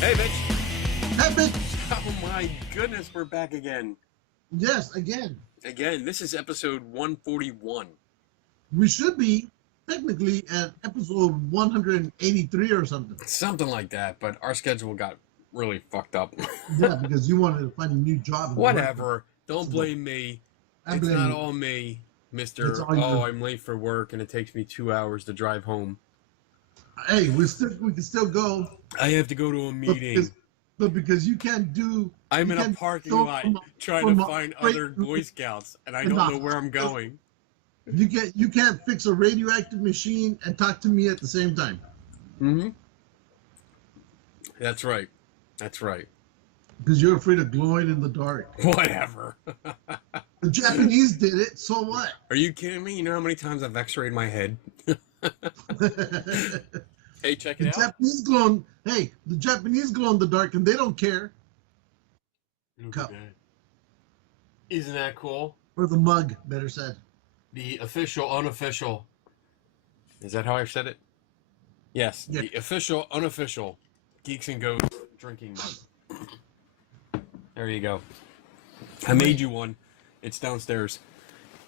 Hey, bitch. Hey, bitch. Oh my goodness, we're back again. Yes, again. Again, this is episode 141. We should be technically at episode 183 or something. Something like that, but our schedule got really fucked up. Yeah, because you wanted to find a new job. Whatever. Don't blame me. It's blame not you. all me, It's Mr. all you. I'm late for work and it takes me 2 hours to drive home. Hey, we can still go. I have to go to a meeting. But because you can't do. I'm in a parking lot trying to find other Boy Scouts, and I don't know where I'm going. You can't fix a radioactive machine and talk to me at the same time. Mm-hmm. That's right. That's right. Because you're afraid of glowing in the dark. Whatever. The Japanese did it, so what? Are you kidding me? You know how many times I've x-rayed my head? Hey, check it out. The Japanese glow in the dark and they don't care. Look at that. Isn't that cool? Or the mug, better said. The official, unofficial. Is that how I said it? Yes. Yeah. The official, unofficial Geeks and Ghosts drinking mug. There you go. I made you one. It's downstairs.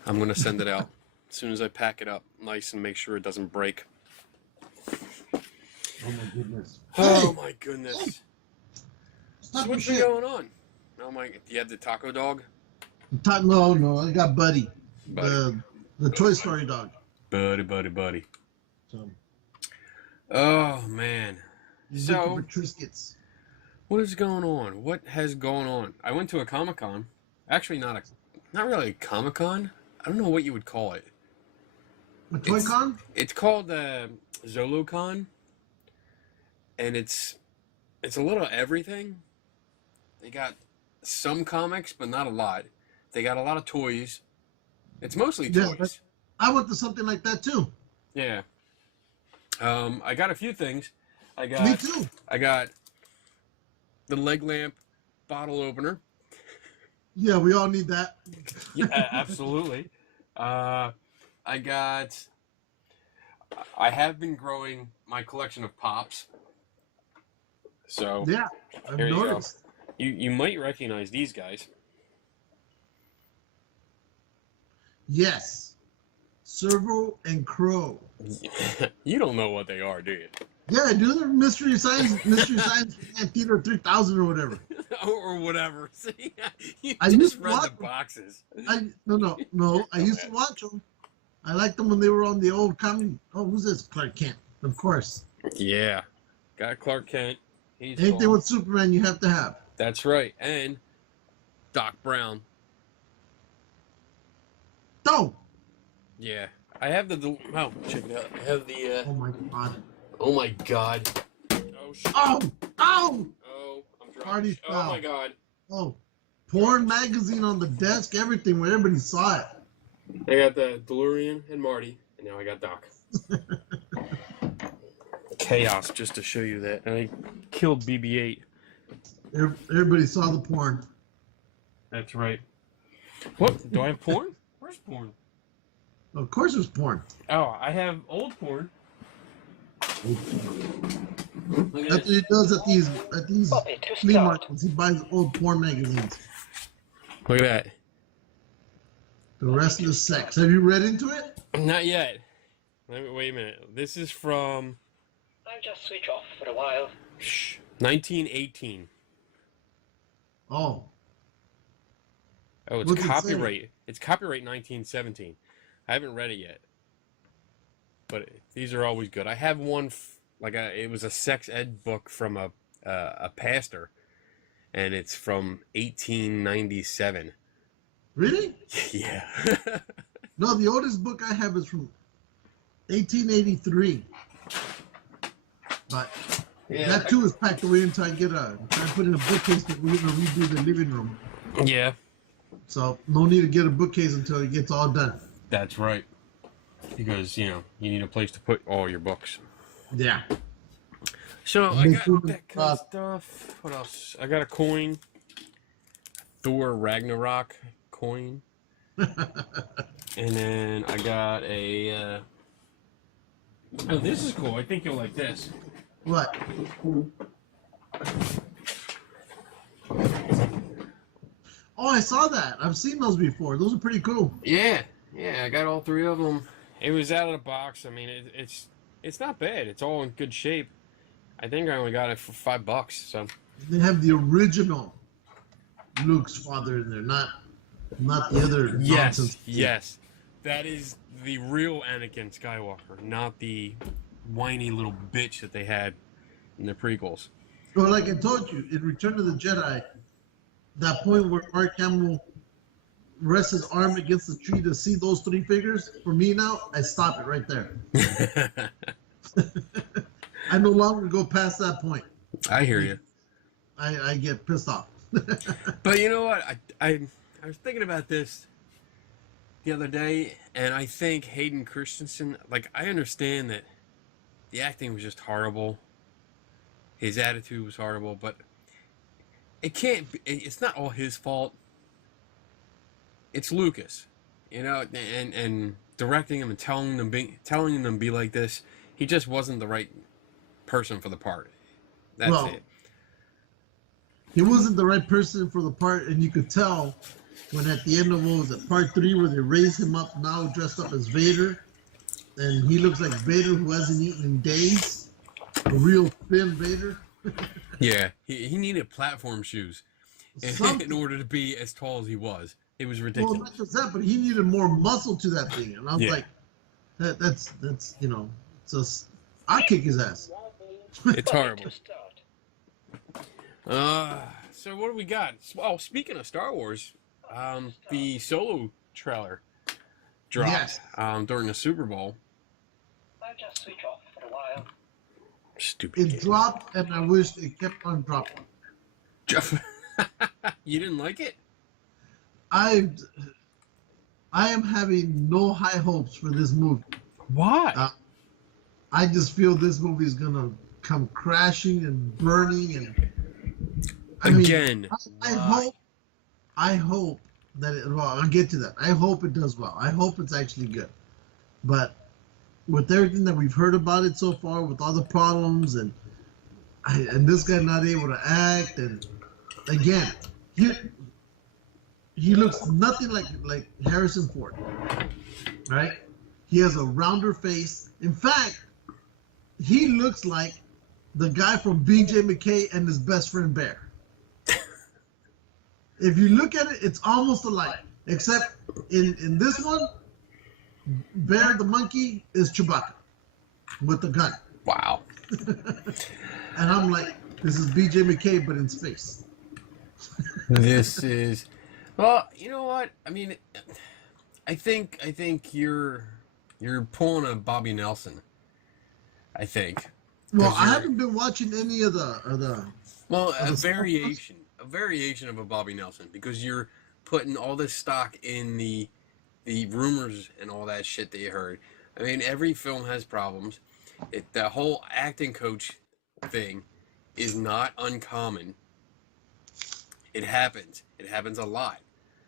I'm going to send it out as soon as I pack it up nice and make sure it doesn't break. Oh my goodness. Oh my goodness. Hey. So what's been going on? Oh my, you had the taco dog? No, I got Buddy. The Toy Story dog. Buddy. So, oh man. So Triscuits. what is going on? What has gone on? I went to a Comic-Con. Actually not really a Comic-Con. I don't know what you would call it. A Toy-Con? It's called ZoloCon. And it's a little everything. They got some comics, but not a lot. They got a lot of toys. It's mostly toys. I went to something like that too. Yeah. I got a few things. Me too. I got the leg lamp bottle opener. Yeah, we all need that. Yeah, absolutely. I have been growing my collection of Pops. So yeah, I've noticed. You might recognize these guys. Yes, Servo and Crow. You don't know what they are, do you? Yeah, I do. They're Mystery Science Theater 3000 or whatever. or whatever. See, you I just used to read watch the boxes. No. I used to watch them. I liked them when they were on the old comedy. Oh, who's this? Clark Kent, of course. Yeah, got Clark Kent. He's Anything with Superman you have to have. That's right. And Doc Brown. Oh! Yeah. I have oh, check it out. I have the, Oh my god. Oh my god. Oh, shit. Oh! Oh, I'm dropping. Party Oh foul. my god. Oh. Porn magazine on the desk, everything, where everybody saw it. I got the DeLorean and Marty, and now I got Doc. Chaos, just to show you that. And I killed BB-8. Everybody saw the porn. That's right. What? Do I have porn? Where's porn? Of course there's porn. Oh, I have old porn. That's what he does at these flea markets. He buys old porn magazines. Look at that. The rest of the sex. Have you read into it? Not yet. Wait a minute. This is from... I'll just switch off for a while. 1918. Oh. Oh, it's copyright. It's copyright 1917. I haven't read it yet. But these are always good. I have one, it was a sex ed book from a pastor. And it's from 1897. Really? Yeah. No, the oldest book I have is from 1883. But that too is packed away until I put in a bookcase that we're gonna redo the living room. Yeah. So no need to get a bookcase until it gets all done. That's right. Because, you need a place to put all your books. Yeah. So I got that kind of stuff. What else? I got a coin. Thor Ragnarok coin. And then I got a oh, this is cool. I think you'll like this. What? Oh, I saw that. I've seen those before. Those are pretty cool. Yeah, I got all 3 of them. It was out of the box. I mean, it's not bad. It's all in good shape. I think I only got it for $5. So They have the original Luke's father in there, not the other nonsense. Yes, that is the real Anakin Skywalker, not the whiny little bitch that they had in the prequels. Well, like I told you, in Return of the Jedi, that point where Mark Hamill rests his arm against the tree to see those 3 figures, for me now, I stop it right there. I no longer go past that point. I hear you. I get pissed off. But you know what? I was thinking about this the other day, and I think Hayden Christensen, like, I understand that the acting was just horrible. His attitude was horrible, but it can't be, it's not all his fault. It's Lucas, you know, and directing him and telling him to be like this. He just wasn't the right person for the part. That's it. He wasn't the right person for the part, and you could tell when at the end of, what was it, part 3, where they raised him up now dressed up as Vader, and he looks like Vader who hasn't eaten in days. A real thin Vader. Yeah, he needed platform shoes in order to be as tall as he was. It was ridiculous. Well, not just that, but he needed more muscle to that thing, and I was like, that's you know, I kick his ass. It's horrible. So what do we got? Well, speaking of Star Wars, the Solo trailer dropped during the Super Bowl. I'll just switch off for a while. Stupid. It dropped, and I wish it kept on dropping. You didn't like it? I am having no high hopes for this movie. Why? I just feel this movie is gonna come crashing and burning, and I hope that it. Well, I'll get to that. I hope it does well. I hope it's actually good, but with everything that we've heard about it so far, with all the problems and this guy not able to act, and again, he looks nothing like Harrison Ford, right? He has a rounder face. In fact, he looks like the guy from BJ McKay and his best friend Bear. If you look at it, it's almost alike, except in this one, Bear the monkey is Chewbacca with the gun. Wow. And I'm like, this is BJ McKay, but in space. This is, well, you know what? I mean, I think you're pulling a Bobby Nelson. I think. Well, I haven't been watching any of the. Well, a variation of a Bobby Nelson, because you're putting all this stock in the rumors and all that shit that you heard. I mean, every film has problems. The whole acting coach thing is not uncommon. It happens. It happens a lot.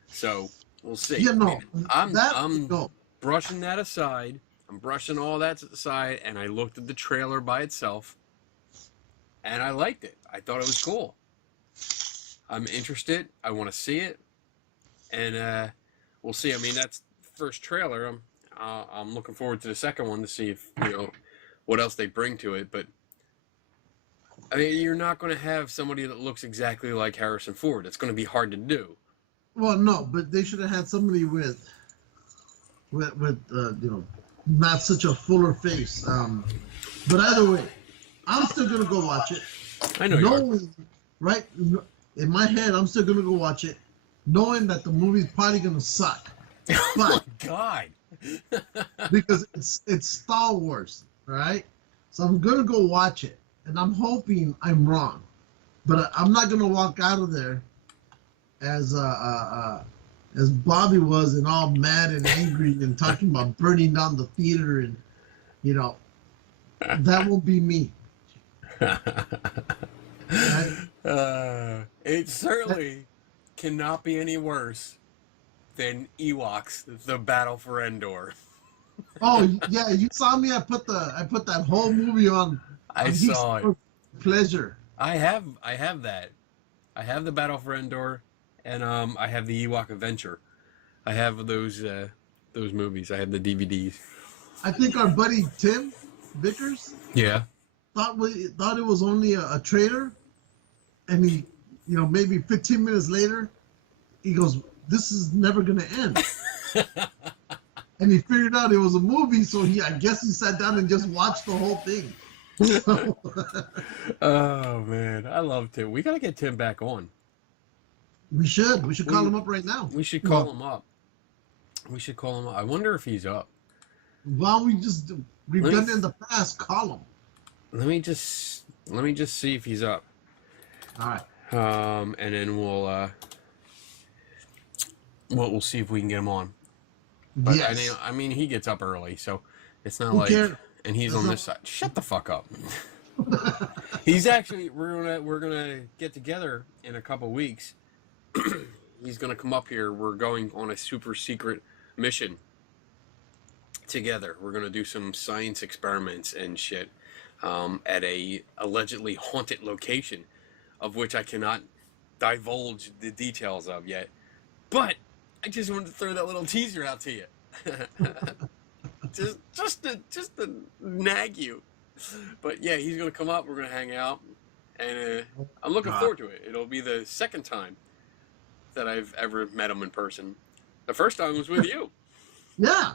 So we'll see. Yeah, no, I mean, I'm brushing that aside. I'm brushing all that aside, and I looked at the trailer by itself, and I liked it. I thought it was cool. I'm interested. I want to see it, and we'll see. I mean, that's the first trailer. I'm looking forward to the second one to see if, you know, what else they bring to it. But I mean, you're not going to have somebody that looks exactly like Harrison Ford. It's going to be hard to do. Well, no, but they should have had somebody with you know, not such a fuller face. But either way, I'm still gonna go watch it. I know you are. Right? In my head, I'm still gonna go watch it, knowing that the movie's probably gonna suck. Oh my God! Because it's Star Wars, right? So I'm gonna go watch it, and I'm hoping I'm wrong, but I'm not gonna walk out of there as Bobby was, and all mad and angry and talking about burning down the theater, and you know, that won't be me. It certainly cannot be any worse than Ewoks: The Battle for Endor. Oh yeah, you saw me. I put that whole movie on. I saw it. Pleasure. I have that. I have The Battle for Endor, and I have the Ewok Adventure. I have those movies. I have the DVDs. I think our buddy Tim Vickers Yeah. thought it was only a trailer, and he, maybe 15 minutes later, he goes, "This is never gonna end." And he figured out it was a movie, so I guess he sat down and just watched the whole thing. So, oh man, I love Tim. We gotta get Tim back on. we should call him up right now. We should call him up. I wonder if he's up. While we've done it in the past, call him. Let me just see if he's up. All right. And then we'll see if we can get him on. But Yes. I mean, he gets up early, so it's not Who like. cares? And he's on this side. Shut the fuck up. He's actually. We're gonna get together in a couple weeks. He's gonna come up here. We're going on a super secret mission together. We're gonna do some science experiments and shit at a allegedly haunted location, of which I cannot divulge the details of yet. But I just wanted to throw that little teaser out to you. just to nag you. But yeah, he's gonna come up. We're gonna hang out, and I'm looking forward to it. It'll be the second time that I've ever met him in person. The first time was with you. Yeah.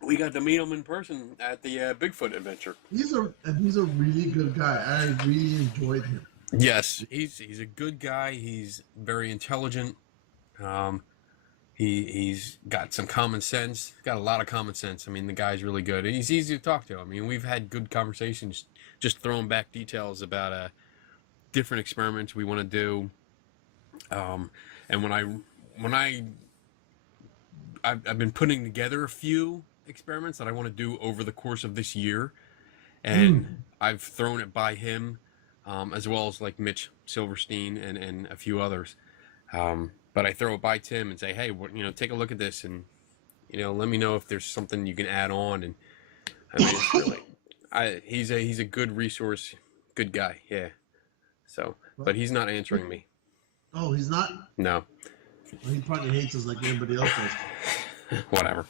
We got to meet him in person at the Bigfoot adventure. He's a really good guy. I really enjoyed him. Yes, he's a good guy. He's very intelligent. He's got some common sense. Got a lot of common sense. I mean, the guy's really good. And he's easy to talk to. I mean, we've had good conversations, just throwing back details about different experiments we want to do. And I've been putting together a few experiments that I want to do over the course of this year, and I've thrown it by him, as well as like Mitch Silverstein and a few others. But I throw it by Tim and say, hey, take a look at this, and let me know if there's something you can add on. And I mean, it's really, he's a good resource, good guy, yeah. So, but he's not answering me. Oh, he's not? No. Well, he probably hates us like everybody else does. Whatever.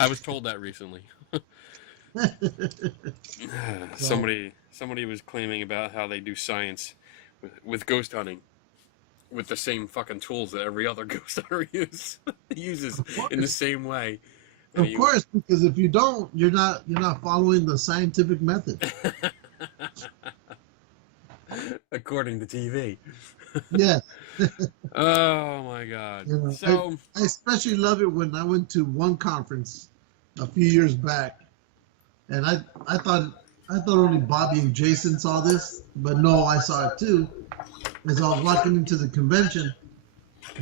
I was told that recently. Somebody was claiming about how they do science with ghost hunting with the same fucking tools that every other ghost hunter uses in the same way. Of course, because if you don't, you're not following the scientific method. According to TV. Yeah. Oh my God. So I especially love it when I went to one conference a few years back, and I thought only Bobby and Jason saw this, but no, I saw it too. As I was walking into the convention,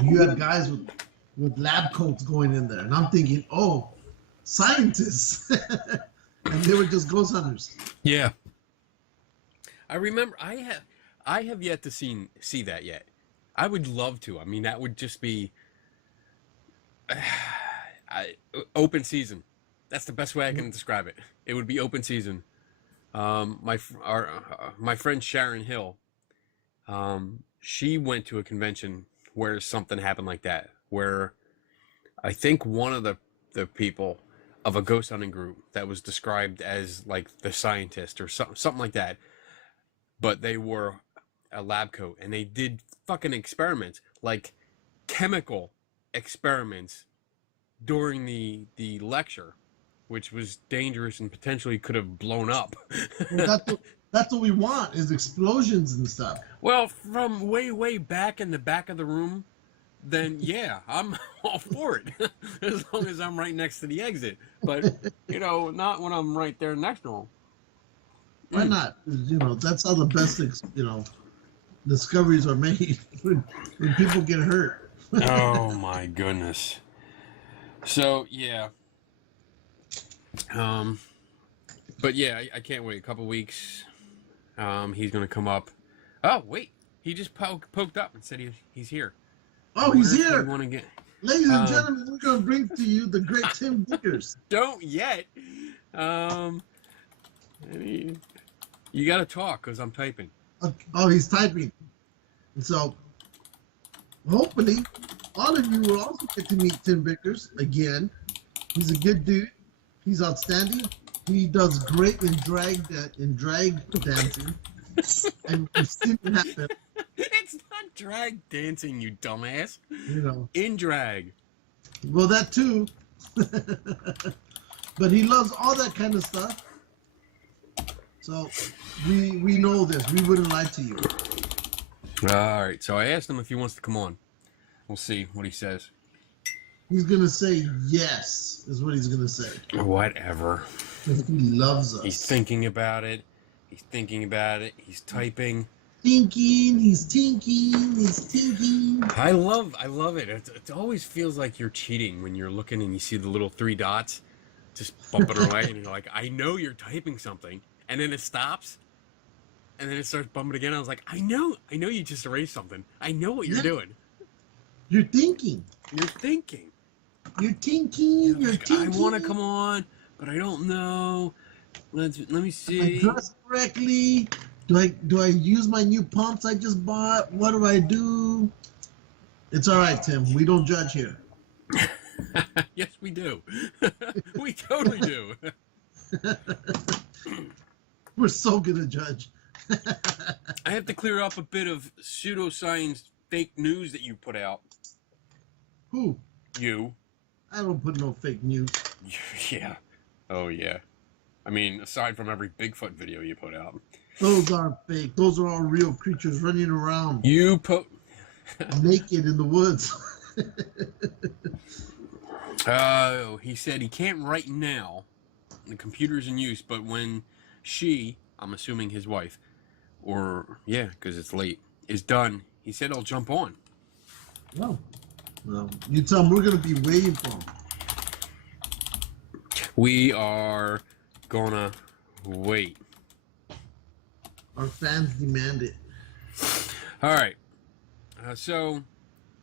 you had guys with lab coats going in there, and I'm thinking, oh, scientists, and they were just ghost hunters. Yeah. I remember I have yet to see that yet. I would love to. I mean, that would just be open season. That's the best way I can describe it. It would be open season. My friend Sharon Hill, she went to a convention where something happened like that, where I think one of the people of a ghost hunting group that was described as like the scientist or something like that, but they wore a lab coat and they did fucking experiments, like chemical experiments during the lecture, which was dangerous and potentially could have blown up. Well, that's what we want, is explosions and stuff. Well, from way back in the back of the room, then yeah, I'm all for it. As long as I'm right next to the exit. But, not when I'm right there next to them. Why not? That's how the best, discoveries are made, when people get hurt. Oh my goodness. So, yeah. But yeah, I can't wait. A couple weeks. He's going to come up. Oh, wait. He just poked up and said he's here. Oh, he's here. Ladies and gentlemen, we're going to bring to you the great Tim Vickers. Don't yet. You got to talk because I'm typing. Oh, he's typing. And so hopefully, all of you will also get to meet Tim Vickers again. He's a good dude. He's outstanding. He does great in drag dancing, and we've seen it happen. It's not drag dancing, you dumbass. You know, In drag. well, that too. But he loves all that kind of stuff. So we know this. We wouldn't lie to you. All right. So I asked him if he wants to come on. We'll see what he says. He's gonna say yes. Is what he's gonna say. Whatever. Because he loves us. He's thinking about it. He's thinking about it. He's typing. He's thinking. I love it. It always feels like you're cheating when you're looking and you see the little 3 dots just bumping away, and you're like, I know you're typing something, and then it stops, and then it starts bumping again. I was like, I know you just erased something. I know what you're doing. You're thinking. You're thinking. You're thinking. I want to come on, but I don't know. Let me see. Am I dressed correctly? Do I use my new pumps I just bought? What do I do? It's all right, Tim. We don't judge here. Yes, we do. We totally do. We're so gonna judge. I have to clear up a bit of pseudoscience fake news that you put out. Who? You. I don't put no fake news. Yeah. Oh, yeah. I mean, aside from every Bigfoot video you put out. Those aren't fake. Those are all real creatures running around You put... naked in the woods. He said he can't right now. The computer's in use, but when she, I'm assuming his wife, or, yeah, because it's late, is done, he said he'll jump on. No. Well, you tell him we're going to be waiting for him. We are gonna wait. Our fans demand it. All right. So,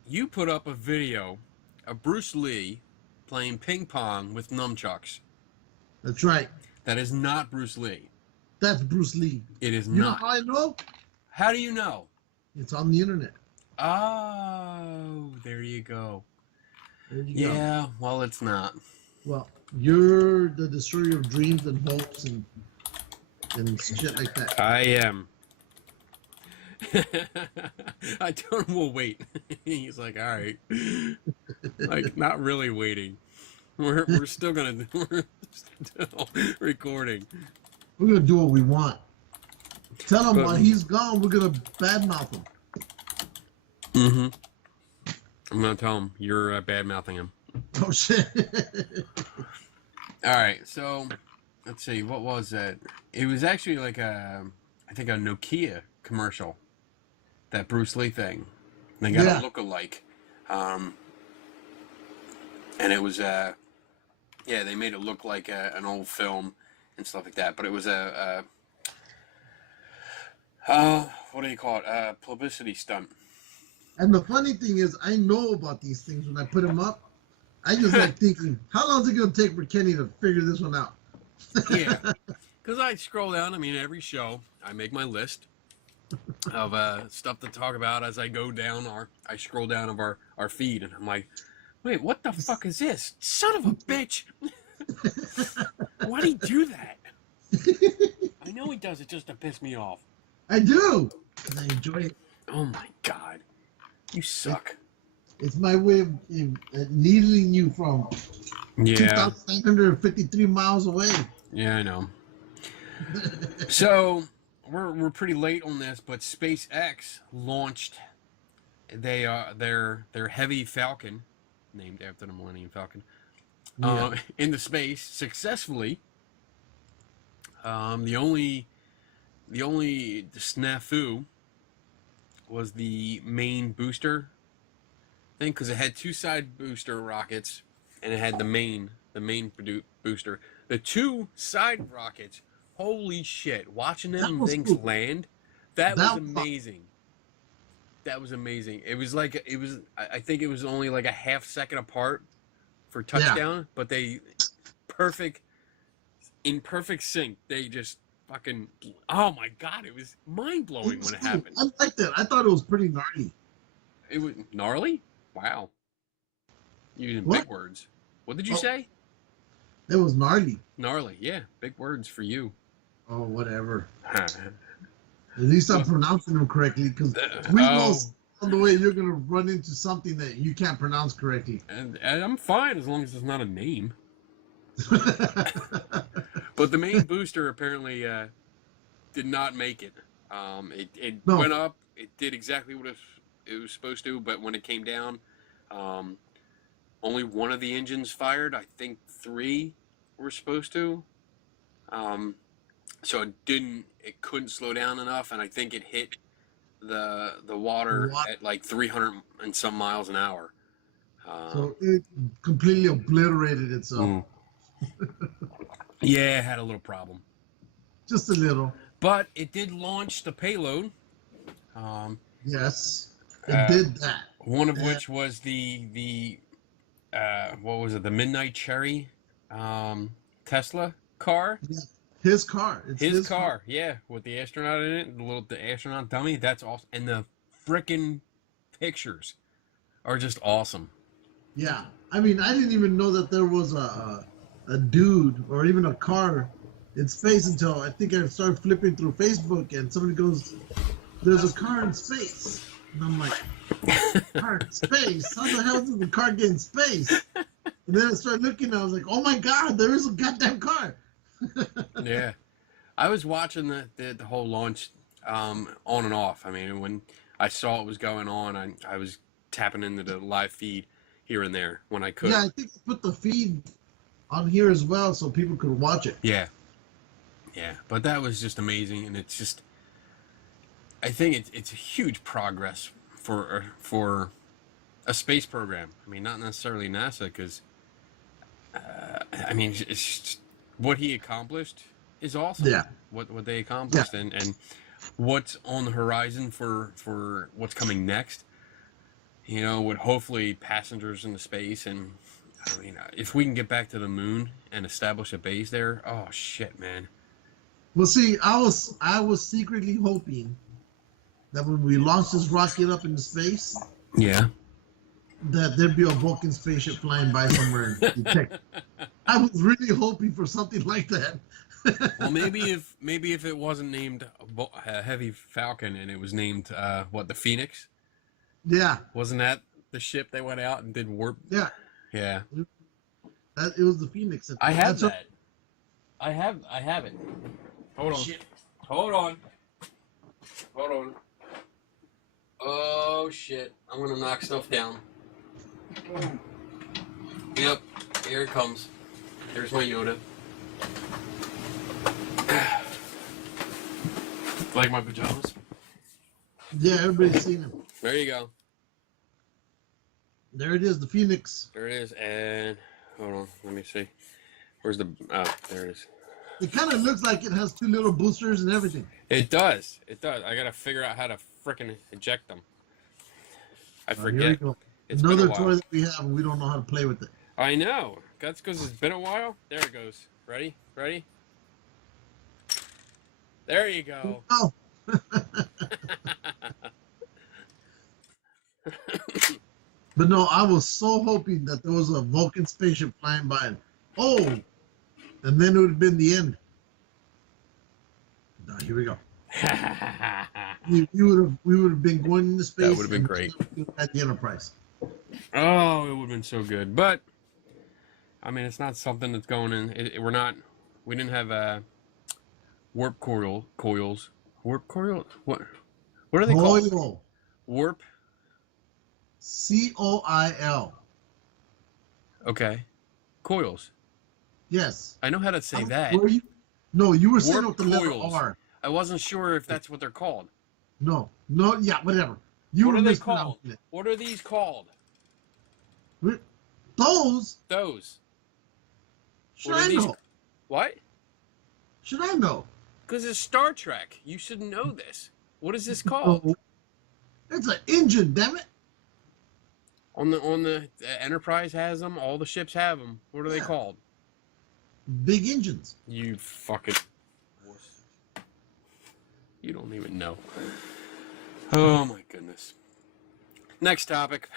you put up a video of Bruce Lee playing ping pong with nunchucks. That's right. That is not Bruce Lee. That's Bruce Lee. It is You know not. how I know? How do you know? It's on the internet. Oh, there you go. There you go. Yeah, well, it's not. Well, you're the destroyer of dreams and hopes and shit like that. I am. I told him we'll wait. He's like, all right. Like, not really waiting. We're still we're still recording. We're gonna do what we want. Tell him But- while he's gone, we're gonna badmouth him. Mm-hmm. I'm gonna tell him you're bad-mouthing him. Oh shit. All right, so let's see, what was that? It was actually like I think a Nokia commercial, that Bruce Lee thing. They got a look-alike, and it was yeah, they made it look like an old film and stuff like that. But it was what do you call it? Publicity stunt. And the funny thing is, I know about these things when I put them up. I just like thinking, how long is it going to take for Kenny to figure this one out? Yeah, because I scroll down. I mean, every show I make my list of stuff to talk about as I go down. I scroll down of our feed, and I'm like, wait, what the fuck is this? Son of a bitch! Why'd he do that? I know he does it just to piss me off. I do, because I enjoy it. Oh my god, you suck. It's my way of needling you from 2,953 miles away. Yeah, I know. So we're pretty late on this, but SpaceX launched their Heavy Falcon, named after the Millennium Falcon, into space successfully. The only snafu was the main booster thing, because it had 2 side booster rockets and it had the main booster. The 2 side rockets, holy shit! Watching them things land, that was amazing. That was amazing. It was like I think it was only like a half second apart for touchdown, but they in perfect sync. They just fucking, oh my god! It was mind blowing when it happened. I like that. I thought it was pretty gnarly. It was gnarly. Wow, using What? big words. What did you Oh. say? It was gnarly. Gnarly. Yeah, big words for you. Oh, whatever. At At least I'm pronouncing them correctly, because we know on the way you're gonna run into something that you can't pronounce correctly. and I'm fine as long as it's not a name. But the main booster apparently did not make it. It No. went up. It did exactly what it was supposed to, but when it came down, only one of the engines fired. I think 3 were supposed to. So it didn't. It couldn't slow down enough, and I think it hit the water at like 300 and some miles an hour. So it completely obliterated itself. Yeah, it had a little problem. Just a little. But it did launch the payload. Yes, it did that. One of which was the what was it? The Midnight Cherry Tesla car. Yeah. His car. It's his car. Yeah, with the astronaut in it, the astronaut dummy. That's awesome. And the frickin' pictures are just awesome. Yeah, I mean, I didn't even know that there was a dude or even a car in space until I think I started flipping through Facebook and somebody goes, "There's a car in space," and I'm like, "Car in space? How the hell did the car get in space?" And then I started looking, and I was like, "Oh my God, there is a goddamn car!" Yeah, I was watching the whole launch on and off. I mean, when I saw it was going on, I was tapping into the live feed here and there when I could. Yeah, I think I put the feed on here as well so people could watch it. Yeah, but that was just amazing, and it's just, I think it's a huge progress for a space program. I mean, not necessarily NASA, because I mean, it's just, what he accomplished is awesome. Yeah. What they accomplished, Yeah. and what's on the horizon for what's coming next. You know, with hopefully passengers into space, and I mean, if we can get back to the moon and establish a base there, oh shit, man. Well, see, I was secretly hoping that when we launch this rocket up into space, Yeah. that there'd be a Vulcan spaceship flying by somewhere and detect. I was really hoping for something like that. Well, maybe if it wasn't named Heavy Falcon and it was named the Phoenix. Yeah. Wasn't that the ship they went out and did warp? Yeah. Yeah. It was the Phoenix. I have that. I have it. Hold on. Shit. Hold on. Oh shit! I'm gonna knock stuff down. Yep. Here it comes. There's my Yoda. Like my pajamas. Yeah, everybody's seen him. There you go. There it is, the Phoenix. There it is, and hold on, let me see. Where's the? Oh, there it is. It kind of looks like it has 2 little boosters and everything. It does. It does. I gotta figure out how to frickin' eject them. I Here forget. we go. It's been a Another while. toy that we have, and we don't know how to play with it. I know. That's because it's been a while. There it goes. Ready? Ready? There you go. Oh. But no, I was so hoping that there was a Vulcan spaceship flying by. Oh, and then it would have been the end. No, here we go. We would have been going into space. That would have been great. At the Enterprise. Oh, it would have been so good. But I mean, it's not something that's going in. We didn't have warp coils. Warp coil? What are they called? Coil. Warp. COIL. Okay. Coils. Yes. I know how to say that. Were you? No, you were saying Warp with the letter coils. R. I wasn't sure if that's what they're called. No, yeah, whatever. What are they called? What are these called? Those? Those. Should What are I these? know? What? Should I know? Because it's Star Trek. You should know this. What is this called? Oh, it's an engine, damn it. On the Enterprise has them. All the ships have them. What are they called? Big engines. You fucking. You don't even know. Oh my goodness. Next topic.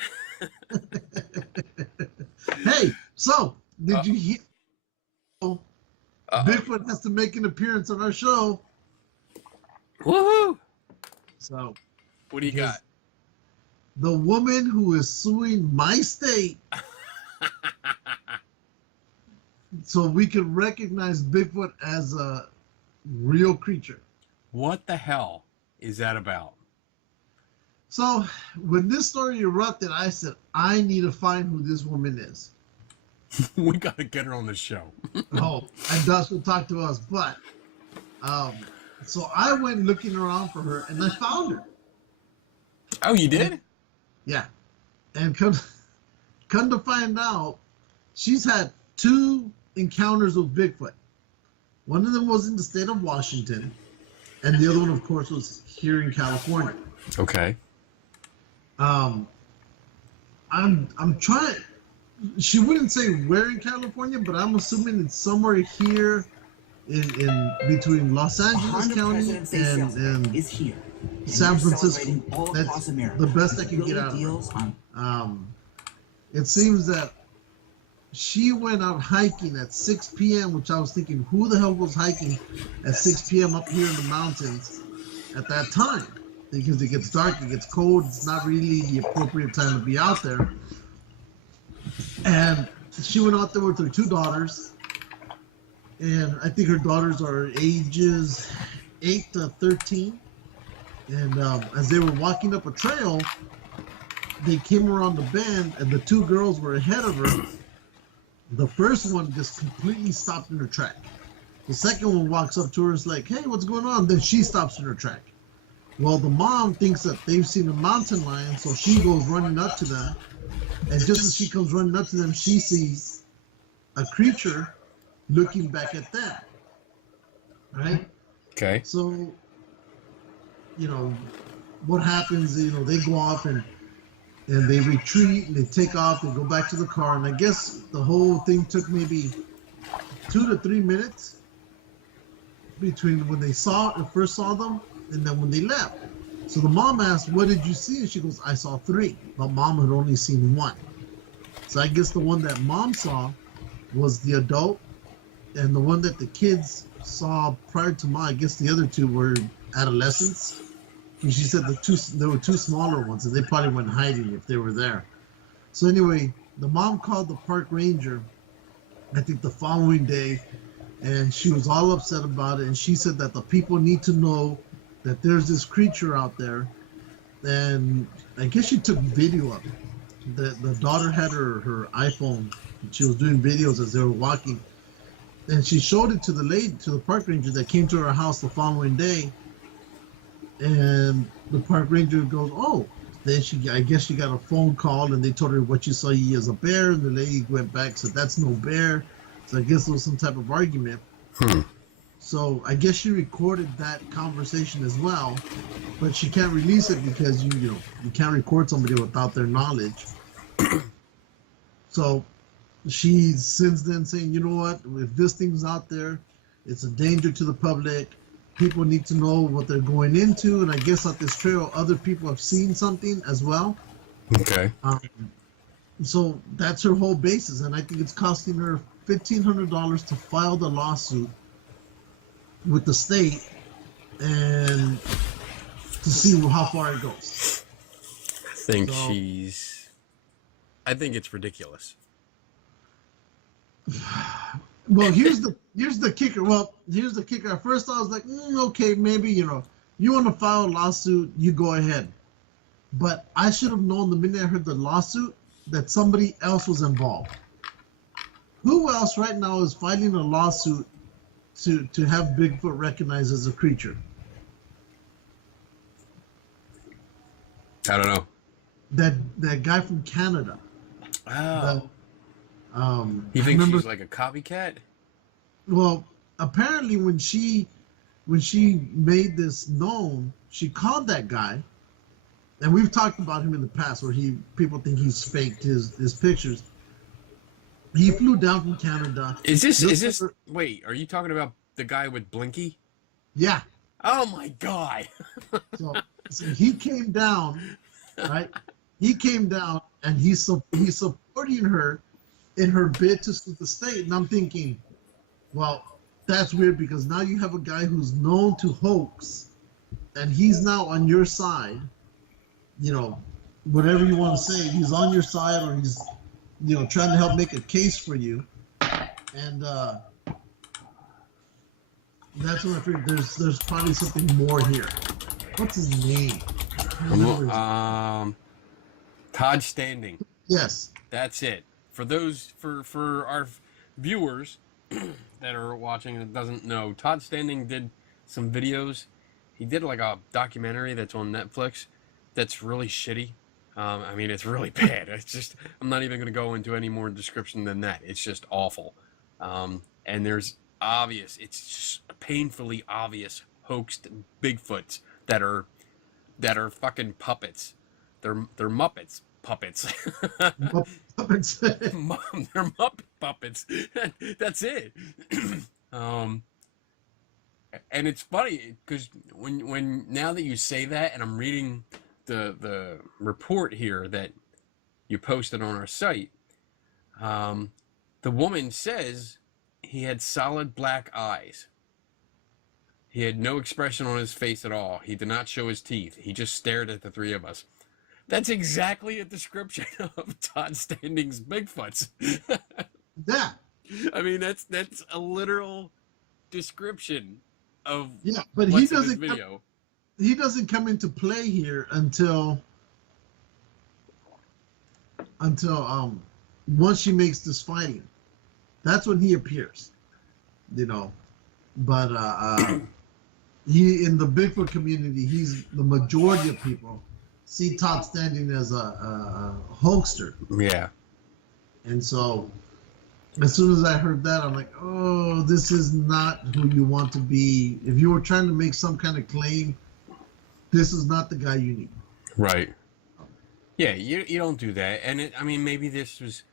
Hey, so did you hear? Uh-oh. Bigfoot has to make an appearance on our show. Woohoo! So, What do you got? the woman who is suing my state so we can recognize Bigfoot as a real creature. What the hell is that about? So, when this story erupted, I said, I need to find who this woman is. We got to get her on the show. Oh, and Dust will talk to us. But, so I went looking around for her, and I found her. Oh, you did? Yeah. And come to find out, she's had 2 encounters with Bigfoot. One of them was in the state of Washington, and the other one, of course, was here in California. Okay. I'm trying. She wouldn't say where in California, but I'm assuming it's somewhere here in between Los Angeles County and is here. San Francisco. All That's across America. the best I can get out of her. It seems that she went out hiking at 6 p.m., which I was thinking, who the hell was hiking at 6 p.m. up here in the mountains at that time? Because it gets dark, it gets cold, it's not really the appropriate time to be out there. And she went out there with her 2 daughters, and I think her daughters are ages 8 to 13. And as they were walking up a trail, they came around the bend, and the 2 girls were ahead of her. The first one just completely stopped in her track. The second one walks up to her, is like, hey, what's going on? Then she stops in her track. Well, the mom thinks that they've seen a mountain lion, so she goes running up to them. And just as she comes running up to them, she sees a creature looking back at them. Right? Okay. So, what happens, they go off and they retreat, and they take off, they go back to the car, and I guess the whole thing took maybe 2 to 3 minutes between when they first saw them and then when they left. So the mom asked, what did you see? And she goes, I saw 3, but mom had only seen 1. So I guess the one that mom saw was the adult, and the one that the kids saw prior to mom, I guess the other 2 were adolescents. And she said there were 2 smaller ones, and they probably went hiding if they were there. So anyway, the mom called the park ranger, I think the following day, and she was all upset about it. And she said that the people need to know that there's this creature out there. And I guess she took video of it. The daughter had her iPhone. And she was doing videos as they were walking. And she showed it to the park ranger that came to her house the following day. And the park ranger goes, oh. Then I guess she got a phone call, and they told her what you saw is a bear. And the lady went back and said, that's no bear. So I guess there was some type of argument. So I guess she recorded that conversation as well, but she can't release it because you can't record somebody without their knowledge. So she's since then saying, you know what, if this thing's out there, it's a danger to the public. People need to know what they're going into, and I guess at this trail, other people have seen something as well. Okay. So that's her whole basis, and I think it's costing her $1,500 to file the lawsuit with the state and to see how far it goes. I think it's ridiculous. Well, here's the kicker. At first I was like, okay, maybe, you want to file a lawsuit, you go ahead. But I should have known the minute I heard the lawsuit that somebody else was involved. Who else right now is filing a lawsuit to have Bigfoot recognized as a creature? I don't know. That guy from Canada. Oh. You think she's like a copycat? Well, apparently when she made this known, she called that guy, and we've talked about him in the past where people think he's faked his pictures. He flew down from Canada. Is this wait, are you talking about the guy with Blinky? Yeah. Oh my god. So he came down, right? he came down and he's supporting her in her bid to sue the state. And I'm thinking, well, that's weird because now you have a guy who's known to hoax, and he's now on your side. You know, whatever you want to say, he's on your side, or he's, you know, trying to help make a case for you. And that's when I figured there's probably something more here. What's his name? Todd Standing. Yes. That's it. For those for our viewers that are watching and doesn't know, Todd Standing did some videos. He did like a documentary that's on Netflix that's really shitty. I mean, it's really bad. It's just, I'm not even going to go into any more description than that. It's just awful. And there's it's just painfully obvious hoaxed Bigfoots that are fucking puppets. They're Muppets puppets. Puppets. They're Muppet puppets. That's it. And it's funny because when now that you say that, and I'm reading the report here that you posted on our site, the woman says he had solid black eyes. He had no expression on his face at all. He did not show his teeth. He just stared at the three of us. That's exactly a description of Todd Standing's Bigfoots. Yeah. I mean, that's a literal description of but what's he doesn't in his video. He doesn't come into play here until once she makes this fighting. That's when he appears, you know. But he, in the Bigfoot community, he's the majority of people see Todd Standing as a hoaxer. Yeah. And so, as soon as I heard that, I'm like, oh, this is not who you want to be. If you were trying to make some kind of claim, this is not the guy you need. Right. Yeah, you don't do that. And I mean, maybe this was,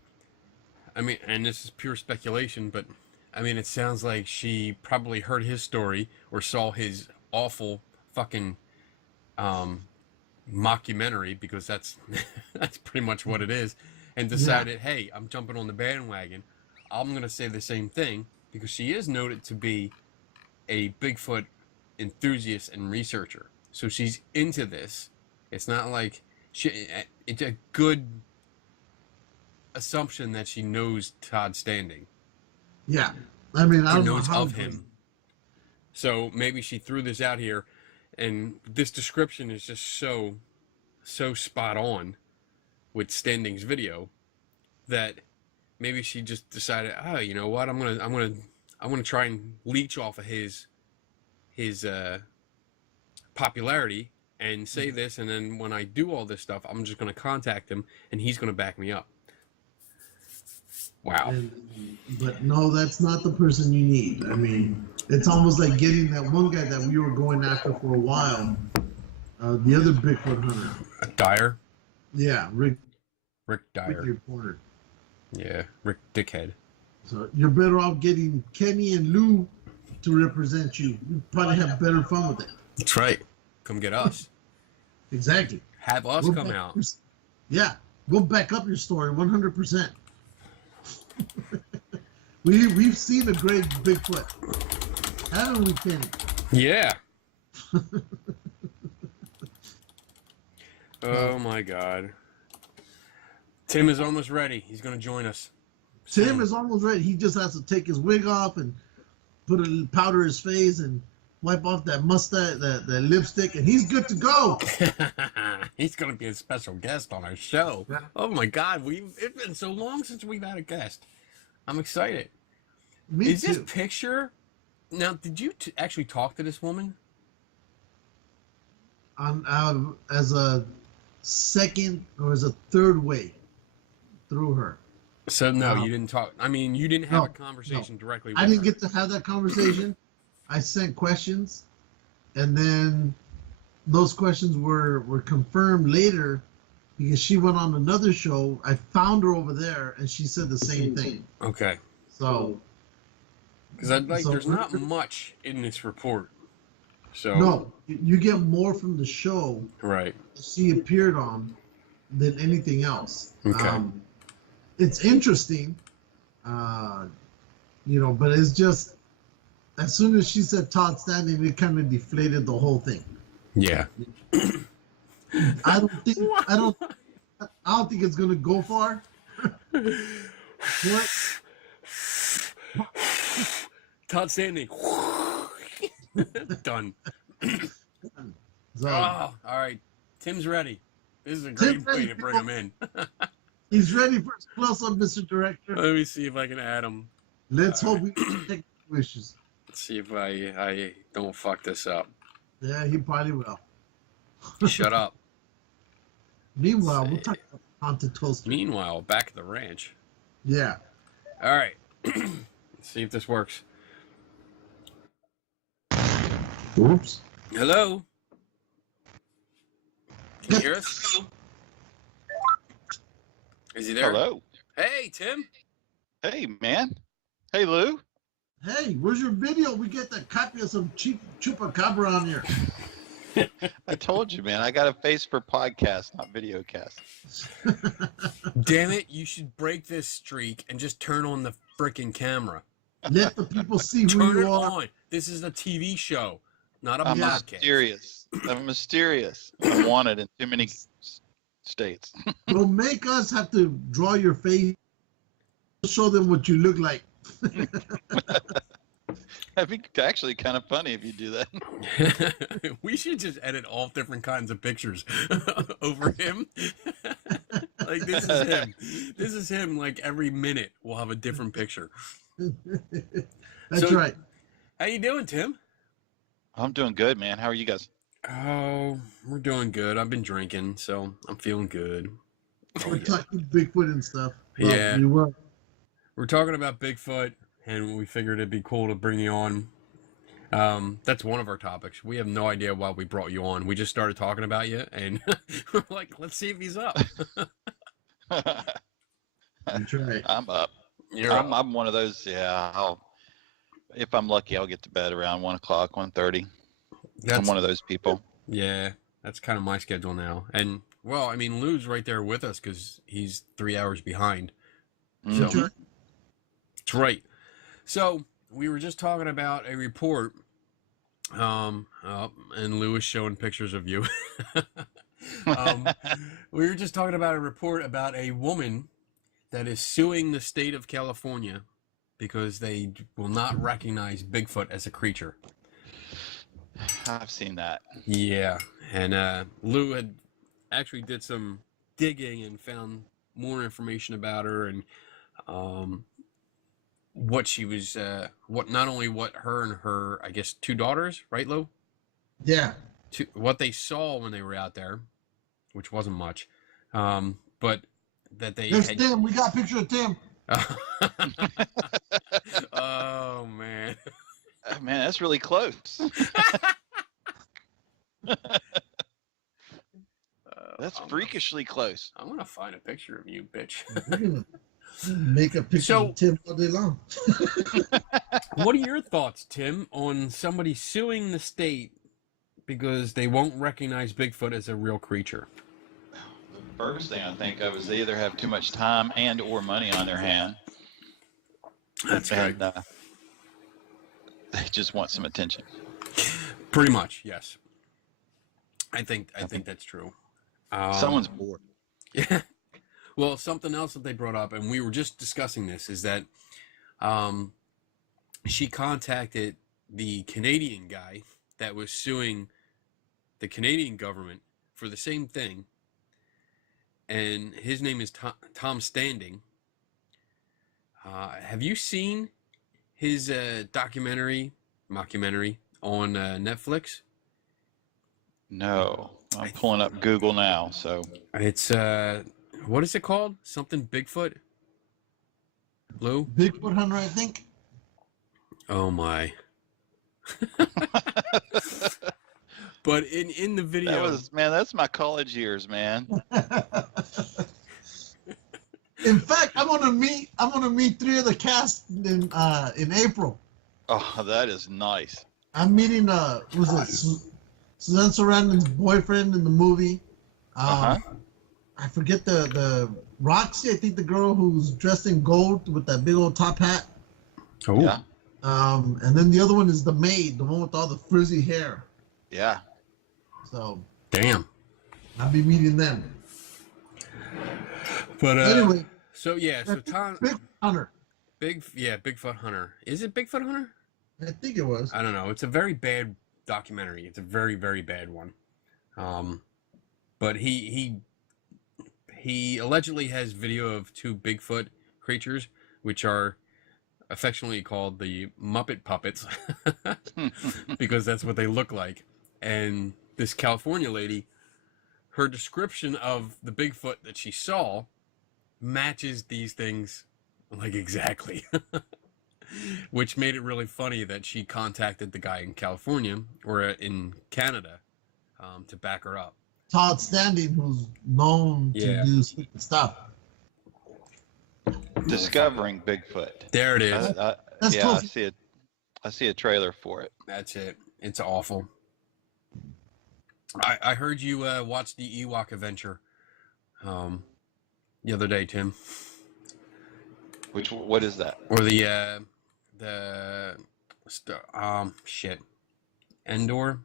and this is pure speculation, but I mean, it sounds like she probably heard his story or saw his awful fucking mockumentary, because that's pretty much what it is, and decided, hey, I'm jumping on the bandwagon. I'm going to say the same thing, because she is noted to be a Bigfoot enthusiast and researcher. So she's into this. It's not like it's a good assumption that she knows Todd Standing. Yeah. I mean, I don't know knows how of him. So maybe she threw this out here, and this description is just so spot on with Standing's video that maybe she just decided, oh, you know what, I'm gonna try and leech off of his popularity and say this, and then when I do all this stuff, I'm just gonna contact him and he's gonna back me up. Wow. But no, that's not the person you need. I mean, it's almost like getting that one guy that we were going after for a while, the other Bigfoot hunter. Dyer? Yeah, Rick Dyer. Rick Porter. Yeah, Rick Dickhead. So you're better off getting Kenny and Lou to represent you. You probably have better fun with it. That's right. Come get us. Exactly. Have us We'll come out. Yeah, we'll back up your story 100%. We've seen a great Bigfoot, haven't we, Kenny? Yeah. Oh my God. Tim is almost ready. He's going to join us. Tim is almost ready. He just has to take his wig off and put a powder his face and wipe off that mustache, that lipstick, and he's good to go. He's going to be a special guest on our show. Oh my God, it's been so long since we've had a guest. I'm excited. Me is too. This picture? Now, did you actually talk to this woman? As a second or as a third way through her. So no, you didn't talk. I mean, you didn't have a conversation directly with her. I didn't get to have that conversation. I sent questions, and then those questions were confirmed later because she went on another show. I found her over there, and she said the same thing. Okay. So, because there's not much in this report. So no, you get more from the show. Right. She appeared on than anything else. Okay. It's interesting, but it's just as soon as she said Todd Standing, it kind of deflated the whole thing. Yeah. I don't think it's gonna go far. What? Todd Standing. Done. So, All right. Tim's ready. This is a great way to bring him in. he's ready for his close-up, Mr. Director. Let me see if I can add him. Let's hope we take wishes. Let's see if I don't fuck this up. Yeah, he probably will. Shut up. Meanwhile, we'll talk about Haunted Toaster. Meanwhile, back at the ranch. Yeah. All right. Let's see if this works. Oops. Hello? Can you hear us? Is he there? Hello. Hey, Tim. Hey, man. Hey, Lou. Hey, where's your video? We get that copy of some cheap chupacabra on here. I told you, man. I got a face for podcast, not video cast. Damn it, you should break this streak and just turn on the freaking camera. Let the people see who Turn it you are. on. This is a TV show, not a I'm podcast. mysterious. I'm mysterious. I'm wanted in too many states. Don't make us have to draw your face. Show them what you look like. That'd be actually kind of funny if you do that. We should just edit all different kinds of pictures over him. Like this is him. This is him. Like every minute we'll have a different picture. That's So- right. How you doing, Tim? I'm doing good, man. How are you guys? Oh, we're doing good. I've been drinking, so I'm feeling good. Oh, We're yeah. talking Bigfoot and stuff. Well, Yeah. you were. We're talking about Bigfoot, and we figured it'd be cool to bring you on. That's one of our topics. We have no idea why we brought you on. We just started talking about you, and we're like, let's see if he's up. That's right. I'm up. You're up. I'm one of those. Yeah. If I'm lucky, I'll get to bed around 1 o'clock, 1:30. I'm one of those people. Yeah, that's kind of my schedule now. And, well, I mean, Lou's right there with us because he's 3 hours behind. So, That's right. that's right. So, we were just talking about a report, and Lou is showing pictures of you. We were just talking about a report about a woman that is suing the state of California because they will not recognize Bigfoot as a creature. I've seen that. Yeah, and Lou had actually did some digging and found more information about her and what she was, not only what her and her, I guess, 2 daughters, right, Lou? Yeah. What they saw when they were out there, which wasn't much, but that they There's had. Tim. We got a picture of Tim. Oh man. Man, that's really close. That's freakishly close. I'm gonna find a picture of you, bitch. We're gonna make a picture So- of Tim all day long. What are your thoughts, Tim, on somebody suing the state because they won't recognize Bigfoot as a real creature? The first thing I think of is they either have too much time and or money on their hand. That's right. And they just want some attention. Pretty much, yes. I think that's true. Someone's bored. Yeah. Well, something else that they brought up, and we were just discussing this, is that she contacted the Canadian guy that was suing the Canadian government for the same thing, and his name is Tom Standing. Have you seen his mockumentary on Netflix? No, I'm pulling up Google now. So It's what is it called? Something Bigfoot? Lou? Bigfoot hunter, I think. Oh my. But in the video, that's my college years, man. In fact, I'm gonna meet 3 of the cast in April. Oh, that is nice. I'm meeting Suzanne Sarandon's boyfriend in the movie. I forget the Roxy. I think the girl who's dressed in gold with that big old top hat. Oh. Yeah. And then the other one is the maid, the one with all the frizzy hair. Yeah. So Damn. I'll be meeting them. But Anyway, so yeah, so Tom Big Hunter. Bigfoot Hunter. Is it Bigfoot Hunter? I think it was. I don't know. It's a very bad documentary. It's a very, very bad one. But he allegedly has video of two Bigfoot creatures, which are affectionately called the Muppet Puppets, because that's what they look like. And this California lady, her description of the Bigfoot that she saw matches these things like exactly. Which made it really funny that she contacted the guy in California or in Canada to back her up. Todd Standing, who's known to do stupid stuff. Discovering Bigfoot. There it is. That's Yeah, cool. I see a trailer for it. That's it. It's awful. I heard you watch the Ewok Adventure the other day, Tim. What is that? Or shit. Endor.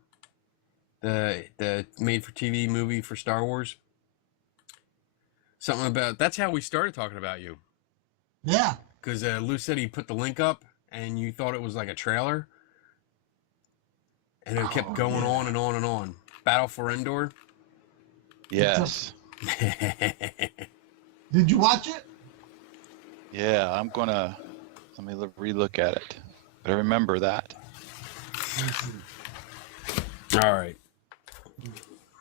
The made for TV movie for Star Wars. Something about that's how we started talking about you. Yeah. Because Lou said he put the link up and you thought it was like a trailer. And it kept going on and on and on. Battle for Endor. Yes. Did you watch it? Yeah, let me relook at it. But I remember that. All right.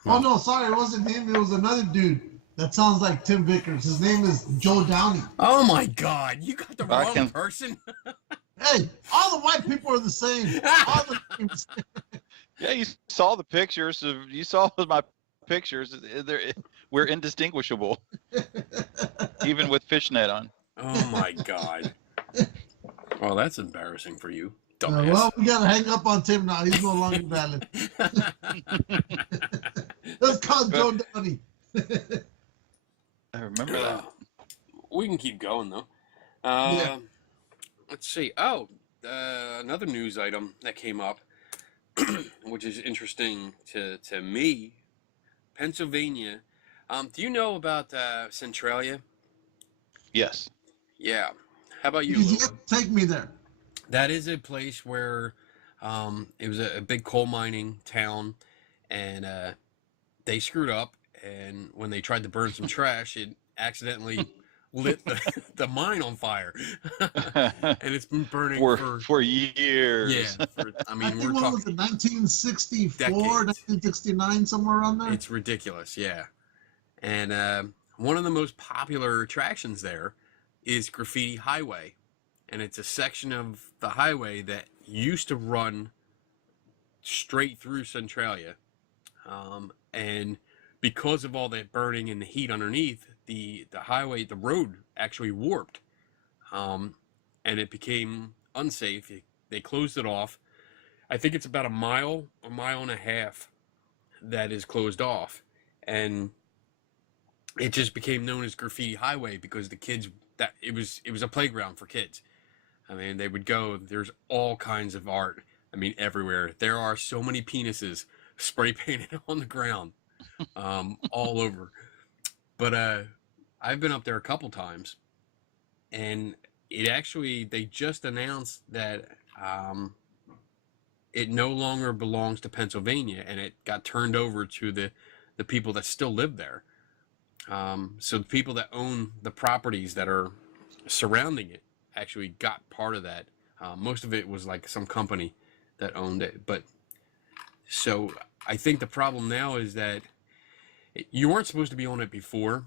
Oh no, sorry, it wasn't him. It was another dude that sounds like Tim Vickers. His name is Joe Downey. Oh my God, you got the wrong person. Hey, all the white people are the same. All the names. Yeah, you saw the pictures. You saw my pictures. We're indistinguishable, even with fishnet on. Oh my God. Well, that's embarrassing for you. Dumbass. Well, we gotta hang up on Tim now. He's no longer valid. Let's call Joe Downey. I remember that. We can keep going though. Yeah. Let's see. Oh, another news item that came up, which is interesting to me. Pennsylvania. Do you know about Centralia? Yes. Yeah. How about you, You Lou? have to take me there. That is a place where it was a big coal mining town, and they screwed up. And when they tried to burn some trash, it accidentally lit the mine on fire, and it's been burning for years. Yeah, I we're think what was talking it, 1964, decades. 1969, somewhere around there? It's ridiculous, yeah. And one of the most popular attractions there is Graffiti Highway, and it's a section of the highway that used to run straight through Centralia, and because of all that burning and the heat underneath, the highway, the road actually warped, and it became unsafe. They closed it off. I think it's about a mile and a half that is closed off, and it just became known as Graffiti Highway because the kids, that it was a playground for kids. I mean, they would go. There's all kinds of art. I mean, everywhere. There are so many penises spray painted on the ground, all over. But I've been up there a couple times, and they just announced that it no longer belongs to Pennsylvania, and it got turned over to the people that still live there. So the people that own the properties that are surrounding it actually got part of that. Most of it was like some company that owned it. But so I think the problem now is that you weren't supposed to be on it before,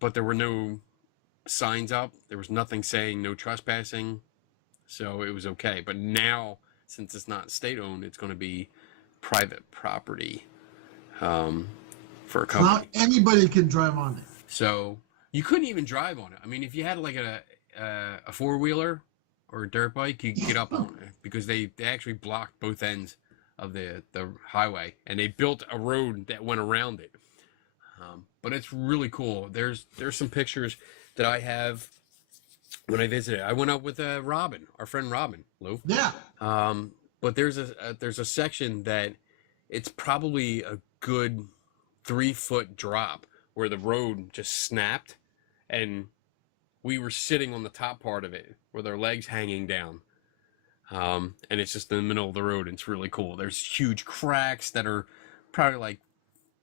but there were no signs up. There was nothing saying no trespassing. So it was okay. But now, since it's not state owned, it's going to be private property for a company. Not anybody can drive on it. So you couldn't even drive on it. I mean, if you had like a four-wheeler or a dirt bike, you could get up on it because they actually blocked both ends of the highway, and they built a road that went around it. But it's really cool. There's some pictures that I have when I visited. I went up with Robin, our friend Robin, Lou. Yeah. But there's a section that it's probably a good 3-foot drop where the road just snapped, and we were sitting on the top part of it with our legs hanging down. And it's just in the middle of the road. It's really cool. There's huge cracks that are probably like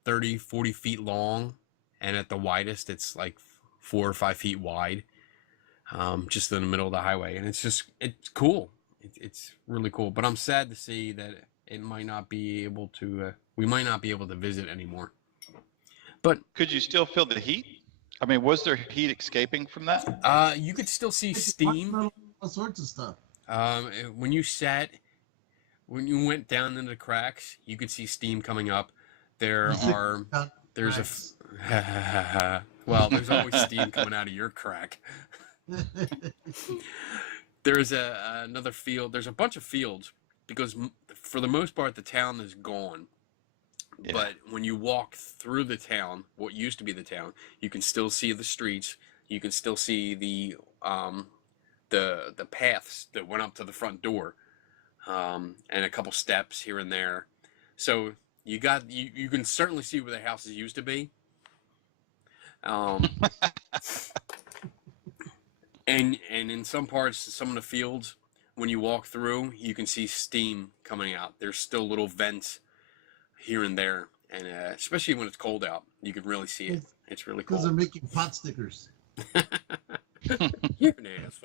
30, 40 feet long, and at the widest it's like 4 or 5 feet wide, just in the middle of the highway. And it's cool. It's really cool. But I'm sad to see that it might not be able to we might not be able to visit anymore. But Could you still feel the heat? I mean, was there heat escaping from that? you could still see steam. All sorts of stuff. When you went down into the cracks, you could see steam coming up. There's well, there's always steam coming out of your crack. There's another field. There's a bunch of fields because for the most part the town is gone. Yeah. But when you walk through the town, what used to be the town, you can still see the streets. You can still see the paths that went up to the front door, and a couple steps here and there. So you can certainly see where the houses used to be. And in some parts, some of the fields, when you walk through, you can see steam coming out. There's still little vents here and there, and especially when it's cold out, you can really see it. It's really cool. Because they're making pot stickers. You're an ass.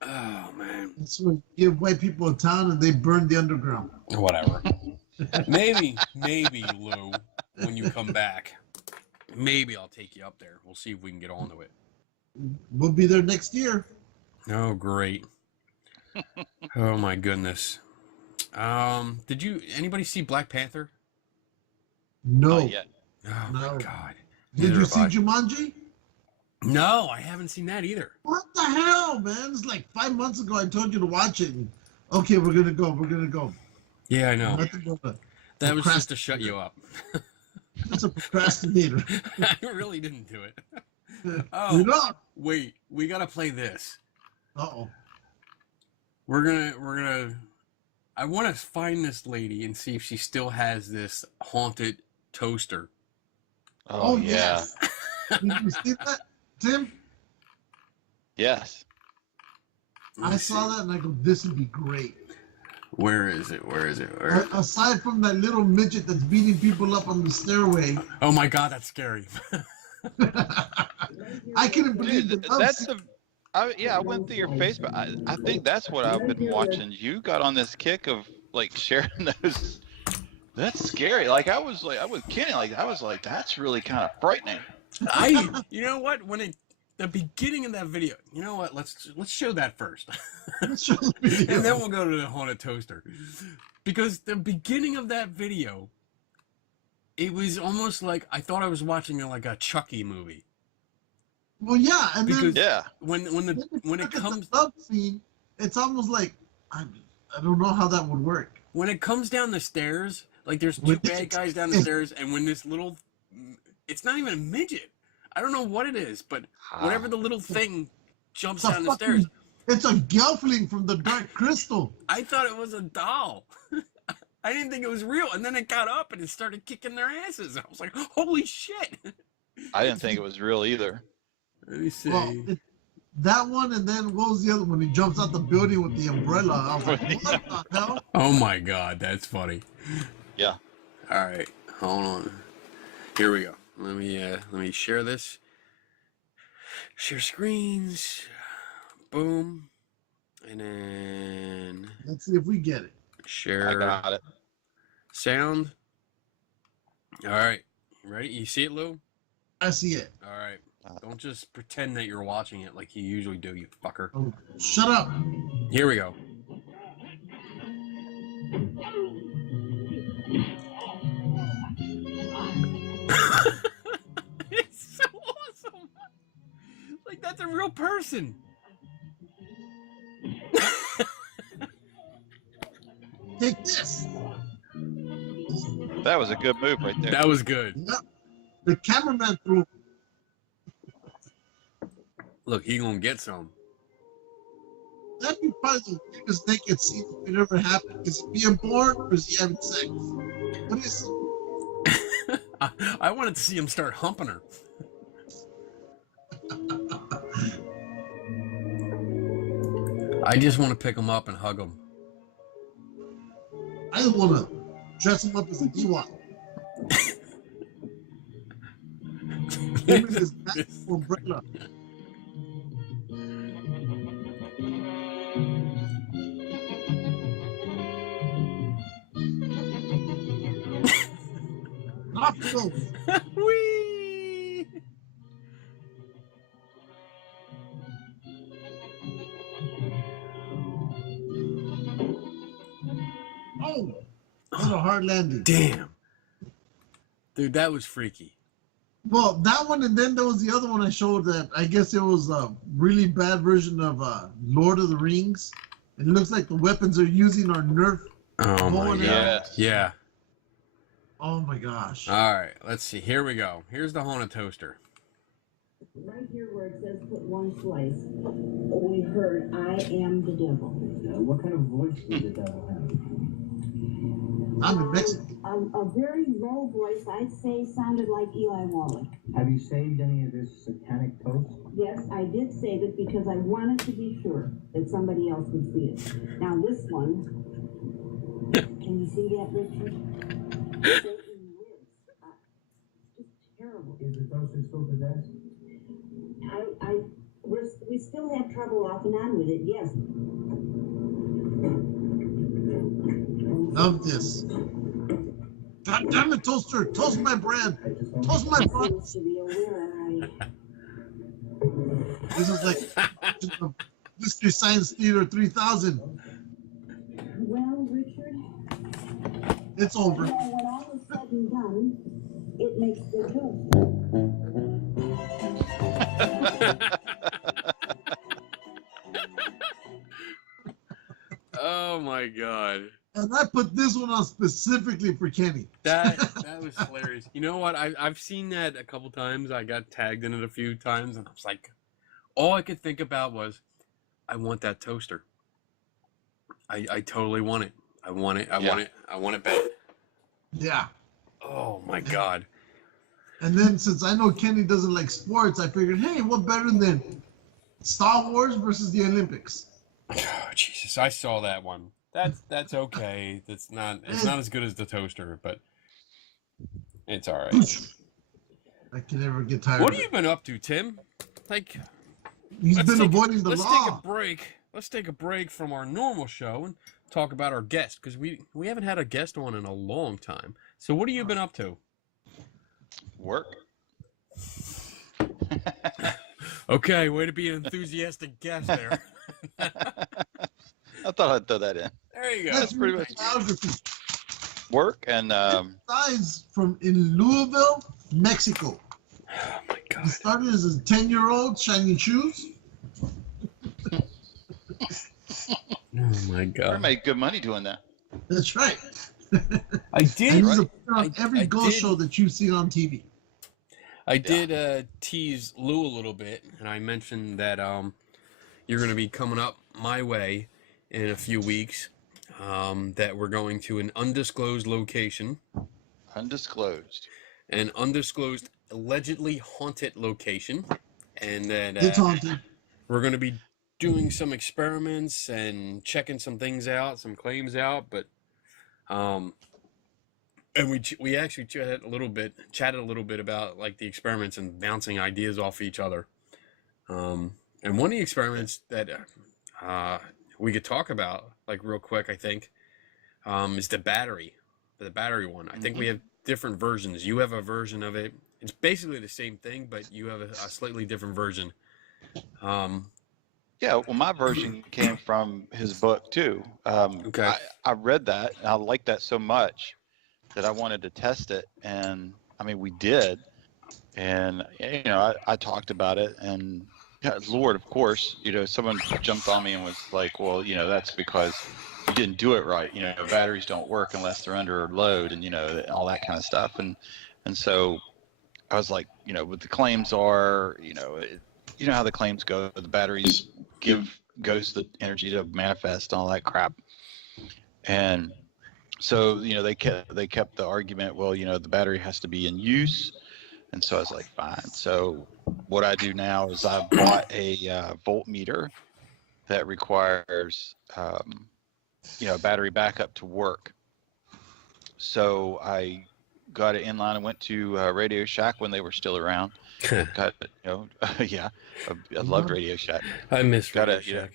Oh man. That's when you give white people a town and they burn the underground. Whatever. maybe Lou, when you come back, maybe I'll take you up there. We'll see if we can get onto it. We'll be there next year. Oh great. Oh my goodness. Did anybody see Black Panther? No. Not yet. Oh No. my god. Did Neither you have see I. Jumanji? No, I haven't seen that either. What the hell, man? It's like 5 months ago I told you to watch it. And, okay, we're gonna go. Yeah, I know. Nothing but a That was just to shut you up. That's a procrastinator. I really didn't do it. You're Oh, not. wait. We gotta play this. Uh-oh. We're gonna. I want to find this lady and see if she still has this haunted toaster. Oh, yes. Did you see that, Tim? Yes. I saw that and I go, this would be great. Where is it? Aside from that little midget that's beating people up on the stairway. Oh my god, that's scary. I couldn't believe Dude, the that's the. I went through your Facebook. I think that's what I've been watching. You got on this kick of like sharing those. That's scary. Like I was kidding. Like I was like, that's really kind of frightening. You know what? The beginning of that video. You know what? Let's show that first, and then we'll go to the haunted toaster, because the beginning of that video, it was almost like I thought I was watching like a Chucky movie. Well, yeah, and Because then when it comes the love scene, it's almost like I don't know how that would work. When it comes down the stairs, like there's two bad guys down the stairs, and when this little, it's not even a midget. I don't know what it is, but whatever the little thing jumps down the stairs. It's a gelfling from the Dark Crystal. I thought it was a doll. I didn't think it was real, and then it got up and it started kicking their asses. I was like, holy shit. I didn't think it was real either. Let me see. Well, that one, and then what was the other one? He jumps out the building with the umbrella. I was like, what the hell? Oh my god, that's funny. Yeah. All right, hold on. Here we go. Let me share this. Share screens. Boom. And then Let's see if we get it. share. I got it. Sound. All right. Ready? You see it, Lou? I see it. All right. Don't just pretend that you're watching it like you usually do, you fucker. Oh, shut up. Here we go. It's so awesome. Like that's a real person. Take this. That was a good move right there. That was good. Yep. The cameraman threw. Look, he gonna get some. That'd be probably the weirdest naked scene that ever happened. Is he being born or is he having sex? What is? I wanted to see him start humping her. I just want to pick him up and hug him. I just want to dress him up as a Ewok. Him and his massive umbrella. Not close. Whee! Oh, that's a hard landing. Damn. Dude, that was freaky. Well, that one, and then there was the other one I showed that I guess it was a really bad version of Lord of the Rings. And it looks like the weapons they're using are Nerf. Oh my god. Yes. Yeah. Oh my gosh. All right, let's see. Here we go. Here's the haunted toaster. Right here where it says put one slice, we heard, I am the devil. What kind of voice does the devil have? I'm in Mexico. A very low voice, I'd say, sounded like Eli Wallach. Have you saved any of this satanic toast? Yes, I did save it because I wanted to be sure that somebody else would see it. Now this one, can you see that, Richard? Satan lives. Just terrible. Is the toaster still possessed? We still have trouble off and on with it, yes. Love this. God damn it, toaster. Toast my bread. Toast my butt. Seems to be aware, This is like Mystery Science Theater 3000. Well, Richard, It's over. when all is said and done, it makes the toast. Oh my god. And I put this one on specifically for Kenny. That was hilarious. You know what? I've seen that a couple times. I got tagged in it a few times, and I was like, all I could think about was, I want that toaster. I totally want it. I want it. I want it. I want it bad. Yeah. Oh my god. And then since I know Kenny doesn't like sports, I figured, hey, what better than Star Wars versus the Olympics? Oh, Jesus, I saw that one. That's okay. It's not as good as the toaster, but it's all right. I can never get tired. What of have you it. been up to, Tim? Like, He's been avoiding the let's law. take a break. Let's take a break from our normal show and talk about our guest, because we haven't had a guest on in a long time. So what have you been up to? Work. Okay, way to be an enthusiastic guest there. I thought I'd throw that in. There you go. That's pretty much biography. Work and Guys from in Louisville, Mexico. Oh my He god. started as a 10-year-old shining shoes. Oh my we god. made good money doing that. That's right. I And did. he's appeared on every I ghost did. show that you've seen on TV. I did tease Lou a little bit, and I mentioned that you're going to be coming up my way in a few weeks. That we're going to an undisclosed location, Undisclosed. an undisclosed, allegedly haunted location, and that It's haunted. we're going to be doing some experiments and checking some things out, some claims out, but and we actually chatted a little bit about like the experiments and bouncing ideas off each other. And one of the experiments that we could talk about like real quick, I think, is the battery one. I think we have different versions. You have a version of it. It's basically the same thing, but you have a slightly different version. Yeah, well, my version came from his book too. Okay. I read that and I liked that so much that I wanted to test it, and I mean we did, and you know I talked about it, and yeah, Lord, of course, you know, someone jumped on me and was like, well, you know, that's because didn't do it right. Batteries don't work unless they're under load, and all that kind of stuff. And so I was like, what the claims are, how the claims go. The batteries give ghosts the energy to manifest, and all that crap. And so they kept the argument. Well, the battery has to be in use. And so I was like, fine. So what I do now is I bought a voltmeter that requires, battery backup to work. So I got it in line and went to Radio Shack when they were still around. Got, yeah, I loved Radio Shack. I miss Radio Shack.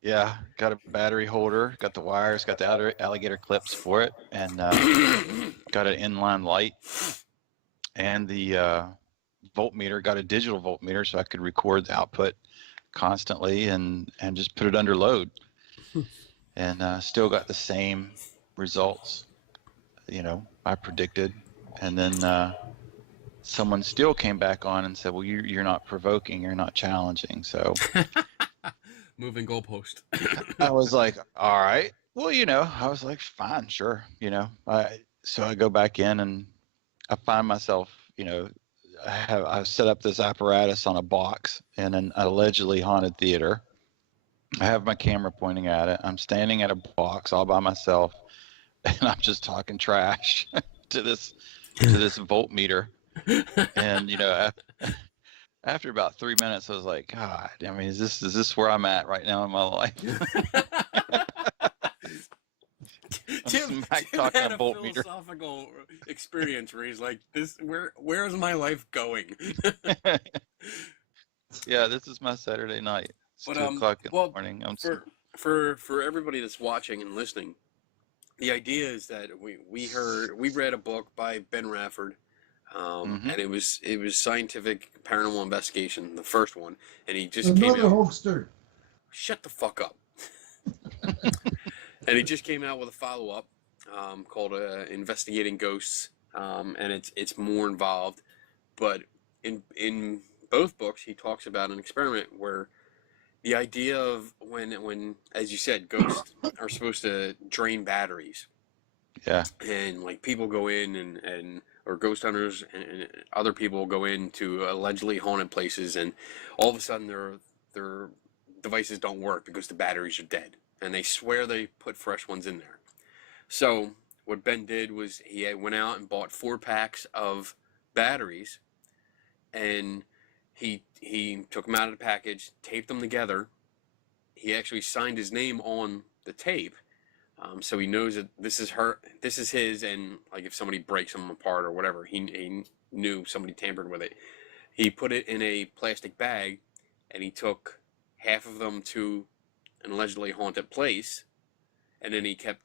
Yeah, got a battery holder, got the wires, got the alligator clips for it, and got an inline light. And the voltmeter, got a digital voltmeter so I could record the output constantly and just put it under load. And still got the same results, I predicted. And then someone still came back on and said, well, you're not provoking, you're not challenging. So moving goalpost. I was like, all right. Well, I was like, fine, sure. So I go back in and I find myself, I've set up this apparatus on a box in an allegedly haunted theater. I have my camera pointing at it. I'm standing at a box all by myself, and I'm just talking trash to this voltmeter. And after about 3 minutes, I was like, God, I mean, is this where I'm at right now in my life? Tim had a philosophical experience where he's like, where is my life going? Yeah, this is my Saturday night. It's 2 o'clock in the morning. For everybody that's watching and listening, the idea is that we read a book by Ben Rafford, and it was scientific paranormal investigation, the first one, and he just came out. Hoaxer. Shut the fuck up. And he just came out with a follow-up called Investigating Ghosts, and it's more involved. But in both books, he talks about an experiment where the idea of when, as you said, ghosts are supposed to drain batteries. Yeah. And like people go in or ghost hunters and other people go into allegedly haunted places, and all of a sudden their devices don't work because the batteries are dead. And they swear they put fresh ones in there. So what Ben did was he went out and bought 4 packs of batteries, and he took them out of the package, taped them together. He actually signed his name on the tape, so he knows that this is his, and like if somebody breaks them apart or whatever, he knew somebody tampered with it. He put it in a plastic bag, and he took half of them to an allegedly haunted place, and then he kept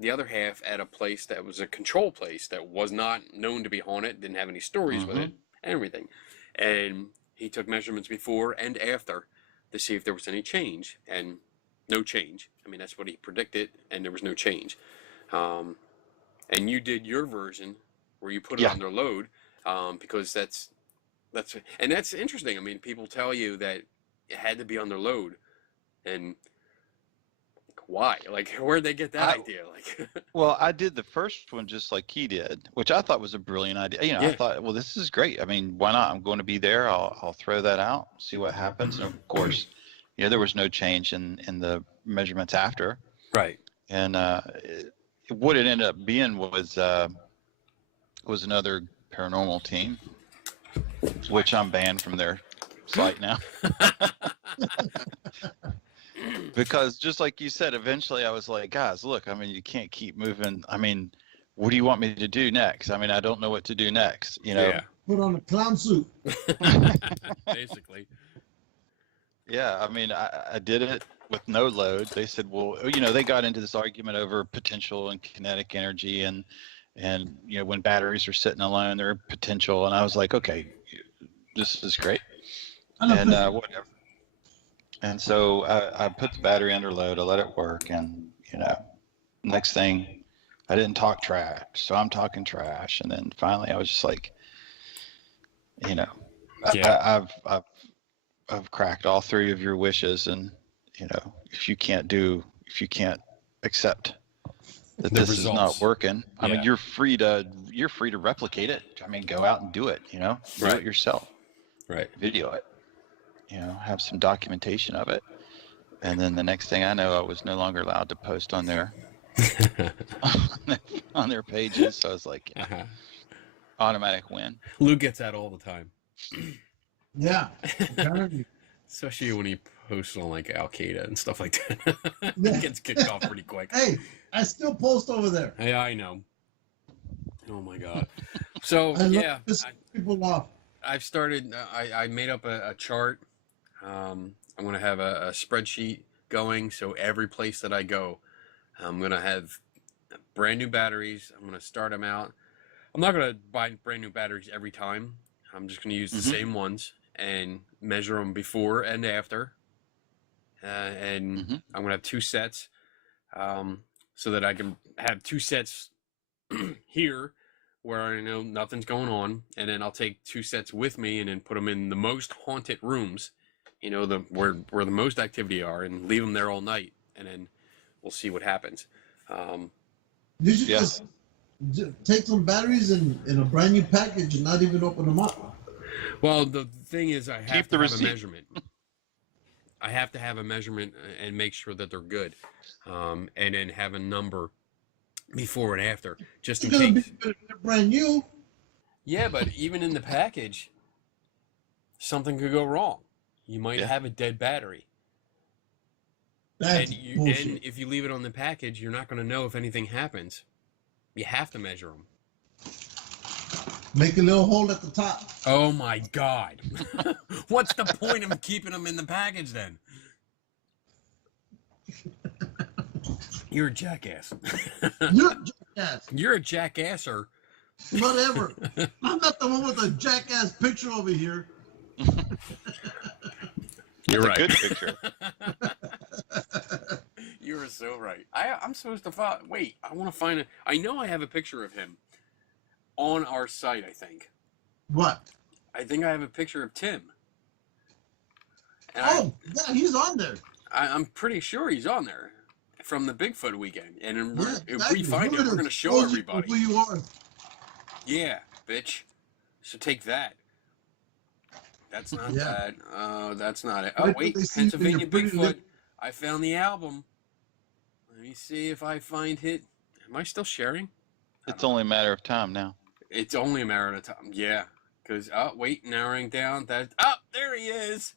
the other half at a place that was a control place that was not known to be haunted, didn't have any stories with it, and everything. And he took measurements before and after to see if there was any change, and no change. I mean, that's what he predicted, and there was no change. And you did your version where you put it under load, because that's interesting. I mean, people tell you that it had to be under load. And why? Like, where'd they get that idea? Like, well, I did the first one just like he did, which I thought was a brilliant idea. I thought, well, this is great. I mean, why not? I'm going to be there. I'll throw that out, see what happens. And of course, there was no change in the measurements after. Right. And what it ended up being was another paranormal team, which I'm banned from their site now. Because just like you said, eventually I was like, guys, look, I mean, you can't keep moving. I mean, what do you want me to do next? I mean, I don't know what to do next, Yeah. Put on a clown suit. Basically. Yeah, I mean, I did it with no load. They said, well, they got into this argument over potential and kinetic energy, and when batteries are sitting alone, they're potential. And I was like, okay, this is great. And whatever. And so I put the battery under load. I let it work, and next thing, I didn't talk trash, so I'm talking trash. And then finally, I was just like, I've cracked all 3 of your wishes, and if you can't accept that The this is not results. working. I mean, Yeah. you're free to replicate it. I mean, go out and do it, do Right. it yourself, Right. video it, have some documentation of it. And then the next thing I know, I was no longer allowed to post on their on their pages. So I was like, Uh-huh. automatic win. Lou gets that all the time. Yeah. Apparently. Especially when he posts on like Al Qaeda and stuff like that. Yeah. He gets kicked off pretty quick. Hey, I still post over there. Yeah, I know. Oh my god. So I love yeah, pissing people off. I've started. I made up a chart. I'm gonna have a spreadsheet going. So every place that I go, I'm gonna have brand new batteries. I'm gonna start them out. I'm not gonna buy brand new batteries every time. I'm just gonna use the same ones and measure them before and after. And I'm gonna have 2 sets, so that I can have 2 sets here where I know nothing's going on, and then I'll take 2 sets with me and then put them in the most haunted rooms, where the most activity are, and leave them there all night, and then we'll see what happens. You should Yeah. just take some batteries in a brand new package and not even open them up. Well, the thing is, I have Keep to the have receipt. a measurement. I have to have a measurement and make sure that they're good, and then have a number before and after, just in It's gonna be case. good if they're brand new. Yeah, but even in the package, something could go wrong. You might Yeah. have a dead battery, That's and bullshit. if you leave it on the package, you're not going to know if anything happens. You have to measure them. Make a little hole at the top. Oh my god! What's the point of keeping them in the package then? You're a jackass. You're a jackass. You're a jackasser. Whatever. I'm not the one with a jackass picture over here. You're That's right. a good picture. You are so right. I'm supposed to find. Wait, I want to find it. I know I have a picture of him on our site. I think. What? I think I have a picture of Tim. And Oh, yeah, he's on there. I'm pretty sure he's on there from the Bigfoot weekend. And then Yeah, if we exactly. find Look it, at we're going to it. show Shows you everybody. who you are. Yeah, bitch. So take that. That's not Yeah. that. That's not it. Wait Oh, till wait. they see you Pennsylvania in your pretty Bigfoot. lip. I found the album. Let me see if I find it. Am I still sharing? It's only a matter of time now. It's only a matter of time. Yeah. Because, oh, wait, narrowing down. Oh, there he is.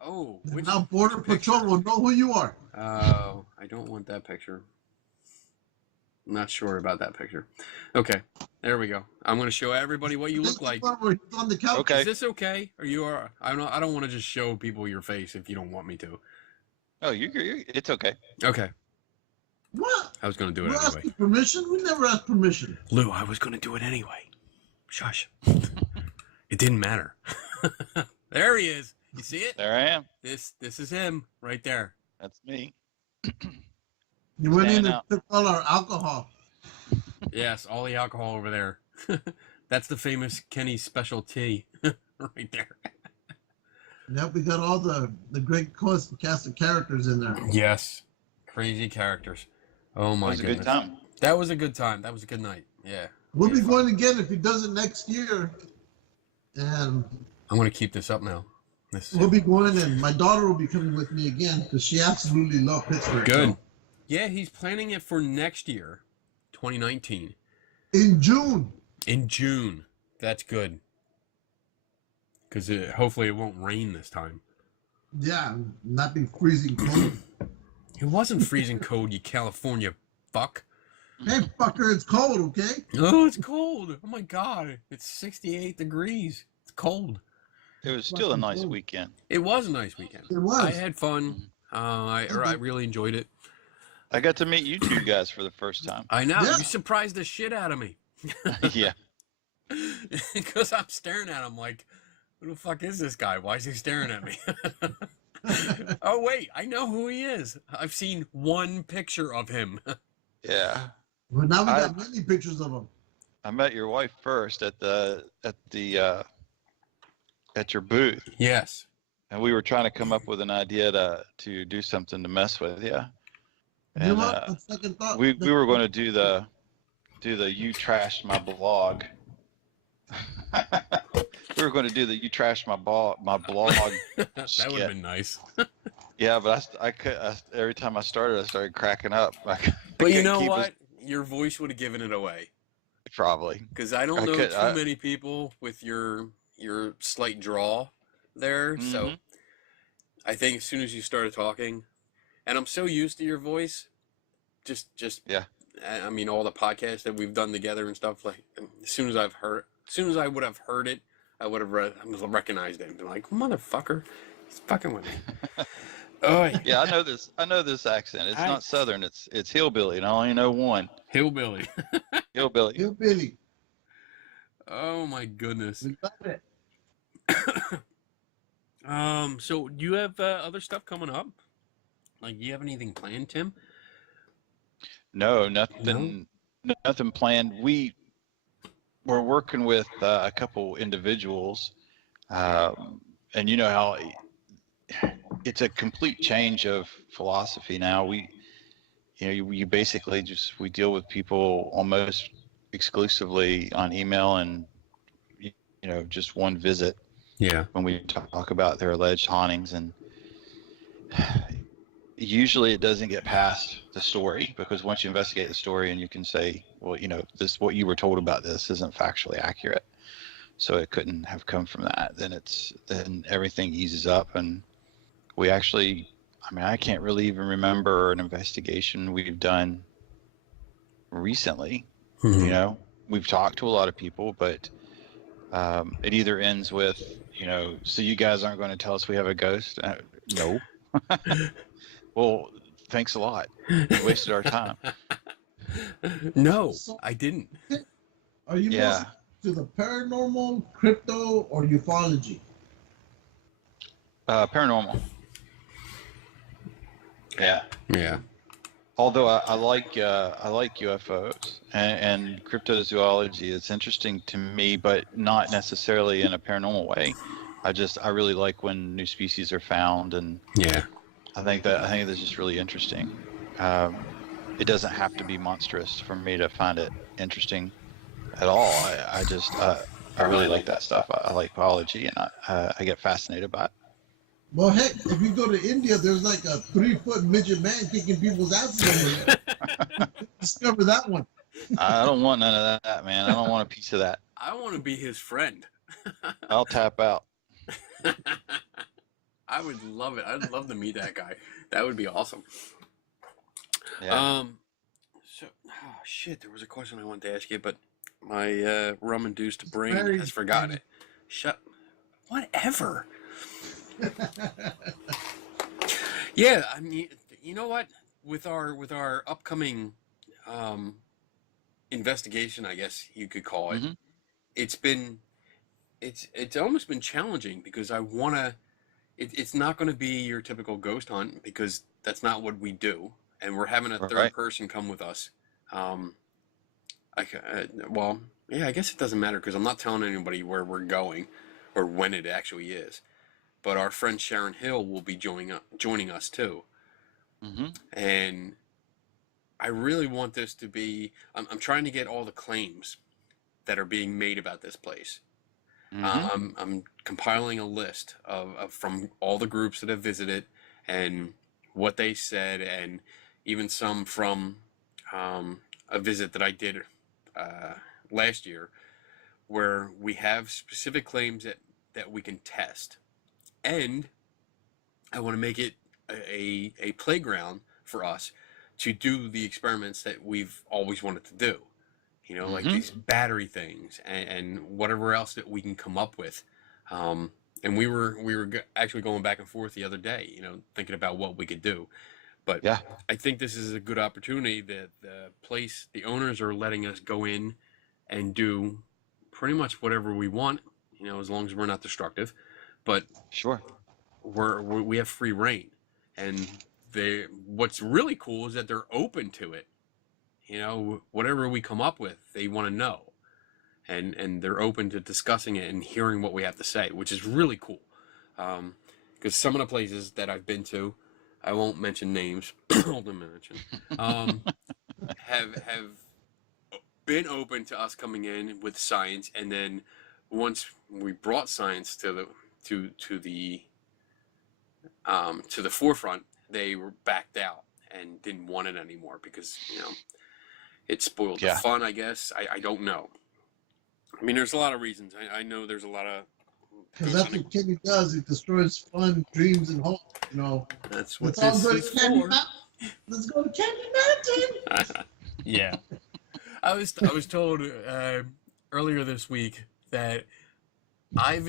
Oh, which Now Border Patrol will know who you are. Oh, I don't want that picture. I'm not sure about that picture. Okay, there we go. I'm going to show everybody what you look like. Where he's on the couch. Okay. Is this okay? Or you are? I don't want to just show people your face if you don't want me to. Oh, it's okay. Okay, What? I was going to do We're it anyway. asking permission? We never asked permission. Lou, I was going to do it anyway. Shush. It didn't matter. There he is. You see it? There I am. This is him right there. That's me. You went in Stand and out. took all our alcohol. Yes, all the alcohol over there. That's the famous Kenny's special tea right there. Yep, we got all the great cast of characters in there. Yes. Crazy characters. Oh It my was a goodness. good time. That was a good time. That was a good night. Yeah. We'll be Yeah, going again if he does it next year. And I'm going to keep this up now. This we'll be going, and my daughter will be coming with me again because she absolutely loves Pittsburgh. good. So, Yeah, he's planning it for next year, 2019, in June. in June. That's good. Because hopefully it won't rain this time. Yeah, not be freezing cold. It wasn't freezing cold, you California fuck. Hey, fucker, it's cold, okay? Oh, it's cold. Oh my God. It's 68 degrees. It's cold. It was still a nice weekend. It was a nice weekend. It was. I had fun. I really enjoyed it. I got to meet you two guys for the first time. I know. Yeah. You surprised the shit out of me. Yeah. Because I'm staring at him like, who the fuck is this guy? Why is he staring at me? Oh, wait. I know who he is. I've seen one picture of him. Yeah. Well, now we got many pictures of him. I met your wife first at your booth, Yes. and we were trying to come up with an idea to do something to mess with you. You know And what? On second thought, we were going to do the you trashed my blog. We were going to do the you trashed my blog That would have skit. been nice. Yeah, but I could every time I started cracking up. I But you couldn't know keep what? Your voice would have given it away. Probably. Because I don't know too many people with your slight draw there. So Mhm. I think as soon as you started talking, and I'm so used to your voice, just Yeah. I mean, all the podcasts that we've done together and stuff. Like as soon as I would have heard it, I would have recognized it and been like, motherfucker, he's fucking with me. Oh Yeah, I know this. I know this accent. It's not Southern. It's hillbilly, and I only know one. Hillbilly. Hillbilly. Hillbilly. Oh my goodness. We got it. So do you have other stuff coming up? Like, do you have anything planned, Tim? No, nothing. Nothing planned. We're working with a couple individuals, and you know how it's a complete change of philosophy now. You basically we deal with people almost exclusively on email and just one visit Yeah. when we talk about their alleged hauntings, and usually it doesn't get past the story, because once you investigate the story and you can say, well, this, what you were told about this isn't factually accurate, so it couldn't have come from that, then everything eases up. And we actually, I can't really even remember an investigation we've done recently. Mm-hmm. We've talked to a lot of people, but it either ends with, so you guys aren't going to tell us we have a ghost? No. Well, thanks a lot. You wasted our time. No, I didn't. Are you mostly to the paranormal, crypto, or ufology? Paranormal. Yeah. Yeah. Although I like UFOs and cryptozoology. It's interesting to me, but not necessarily in a paranormal way. I really like when new species are found, and Yeah. I think that's just really interesting. It doesn't have to be monstrous for me to find it interesting at all. I really like that stuff. I like biology, and I get fascinated by it. Well, heck, if you go to India, there's like a 3-foot midget man kicking people's asses over there. Discover that one. I don't want none of that, man. I don't want a piece of that. I want to be his friend. I'll tap out. I would love it. I'd love to meet that guy. That would be awesome. Yeah. So, shit, there was a question I wanted to ask you, but my rum-induced brain has forgotten it. Whatever. Yeah, I mean, you know what? With our upcoming investigation, I guess you could call it. Mm-hmm. It's almost been challenging, because I wanna. It's not going to be your typical ghost hunt, because that's not what we do, and we're having a third person come with us. I guess it doesn't matter, because I'm not telling anybody where we're going or when it actually is. But our friend Sharon Hill will be joining us too. Mm-hmm. And I really want this to be. I'm trying to get all the claims that are being made about this place. Mm-hmm. I'm compiling a list of from all the groups that have visited and what they said, and even some from a visit that I did last year, where we have specific claims that we can test. And I want to make it a playground for us to do the experiments that we've always wanted to do. Mm-hmm. Like these battery things and whatever else that we can come up with. And we were actually going back and forth the other day, thinking about what we could do. But yeah, I think this is a good opportunity that the owners are letting us go in and do pretty much whatever we want, as long as we're not destructive. But sure, we have free reign, and what's really cool is that they're open to it. Whatever we come up with, they want to know, and they're open to discussing it and hearing what we have to say, which is really cool. Because some of the places that I've been to, I won't mention names. Hold a minute. Have been open to us coming in with science, and then once we brought science to the forefront, they were backed out and didn't want it anymore because it spoiled the fun. I guess I don't know. I mean, there's a lot of reasons. I know there's a lot of. Because that's what Kenny does. He destroys fun, dreams, and hope. That's what Let's this is for. Let's go to Candy Mountain. Yeah. I was told earlier this week that I've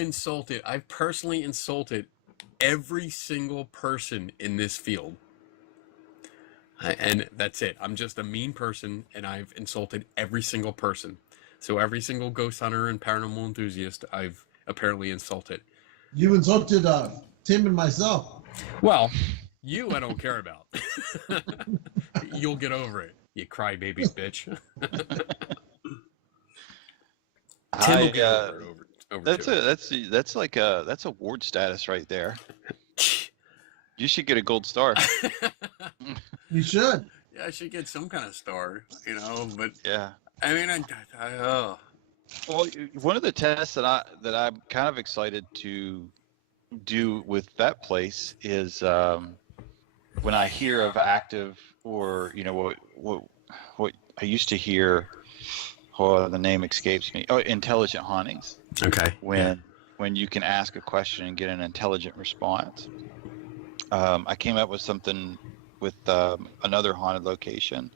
personally insulted every single person in this field. And that's it. I'm just a mean person, and I've insulted every single person. So every single ghost hunter and paranormal enthusiast I've apparently insulted. You insulted Tim and myself. Well, you I don't care about. You'll get over it, you crybaby bitch. Tim will get over it. That's award status right there. You should get a gold star. You should. Yeah, I should get some kind of star, but yeah. I mean, Well, one of the tests that I'm kind of excited to do with that place is when I hear of active or what I used to hear. Oh, the name escapes me. Oh, intelligent hauntings. Okay. When you can ask a question and get an intelligent response. I came up with something with another haunted location,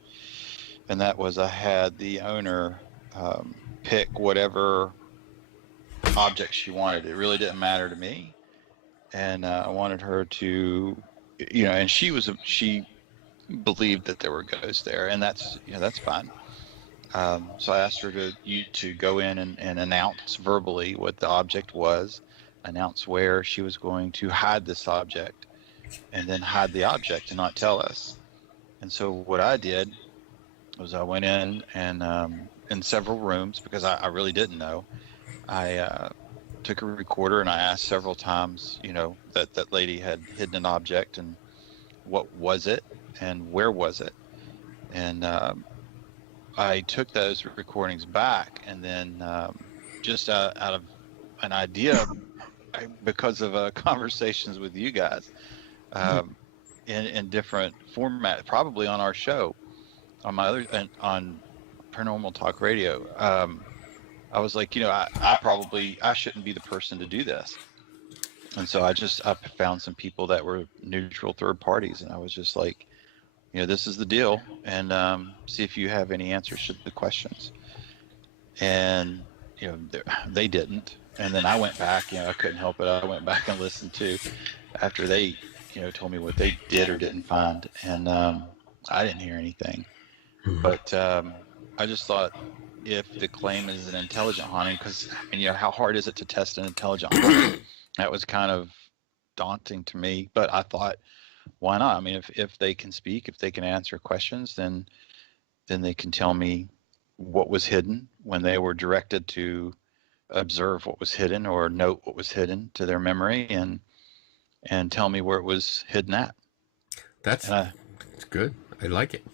and that was I had the owner pick whatever object she wanted. It really didn't matter to me, and I wanted her to, and she believed that there were ghosts there, and that's fine. So I asked her to go in and announce verbally what the object was, announce where she was going to hide this object, and then hide the object and not tell us. And so what I did was I went in and in several rooms, because I really didn't know. I took a recorder and I asked several times, that lady had hidden an object and what was it and where was it. And I took those recordings back, and then just out of an idea, because of conversations with you guys in different format, probably on our show, on on Paranormal Talk Radio, I was like, I shouldn't be the person to do this. And so I found some people that were neutral third parties, and I was just like, this is the deal, and see if you have any answers to the questions. And they didn't. And then I went back. I couldn't help it. I went back and listened to after they, told me what they did or didn't find, and I didn't hear anything. But I just thought, if the claim is an intelligent haunting, because how hard is it to test an intelligent haunting? That was kind of daunting to me. But I thought, why not? I mean, if they can speak, if they can answer questions, then they can tell me what was hidden when they were directed to observe what was hidden or note what was hidden to their memory, and tell me where it was hidden at. That's good. I like it.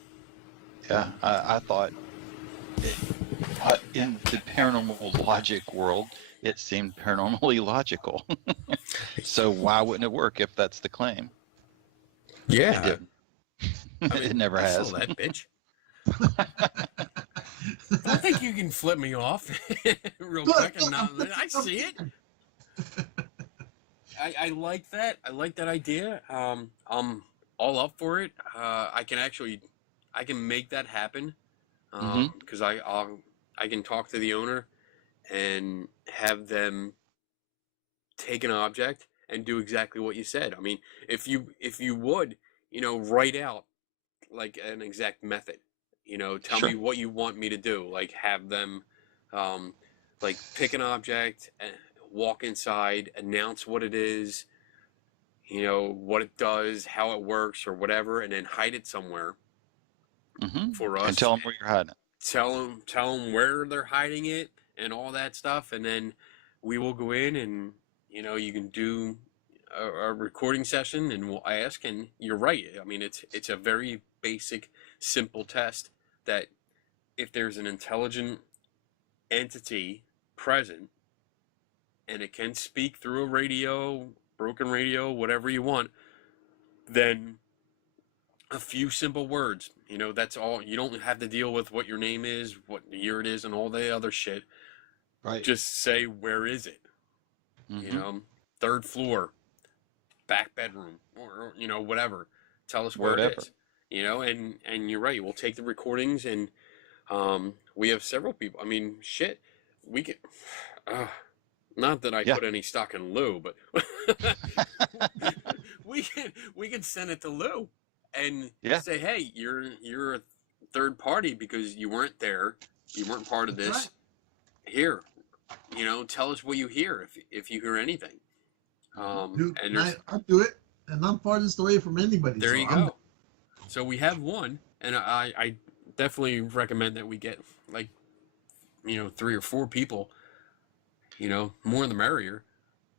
Yeah, I thought in the paranormal logic world, it seemed paranormally logical. So why wouldn't it work if that's the claim? Yeah. It never has. I saw that bitch. I think you can flip me off real quick. And I see it. I like that. I like that idea. I'm all up for it. I can make that happen. Because I can talk to the owner and have them take an object and do exactly what you said. I mean, if you would, write out like an exact method, tell me what you want me to do, like have them, like pick an object, and walk inside, announce what it is, what it does, how it works or whatever, and then hide it somewhere for us. And tell them where you're hiding it. Tell them where they're hiding it and all that stuff, and then we will go in and you can do a recording session and we'll ask. And you're right. I mean, it's a very basic, simple test that if there's an intelligent entity present and it can speak through a radio, broken radio, whatever you want, then a few simple words, that's all. You don't have to deal with what your name is, what year it is, and all the other shit. Right. Just say, where is it? Mm-hmm. Third floor, back bedroom, or whatever. Tell us where Whatever. it is. And you're right. We'll take the recordings, and we have several people. I mean, shit, we can. Not that I put any stock in Lou, but we can send it to Lou and say, hey, you're a third party because you weren't there, you weren't part of this. Right. Here, tell us what you hear if you hear anything. Dude, And I'll do it, and I'm farthest away from anybody. there so you go. So we have one, and I definitely recommend that we get 3 or 4 people. More the merrier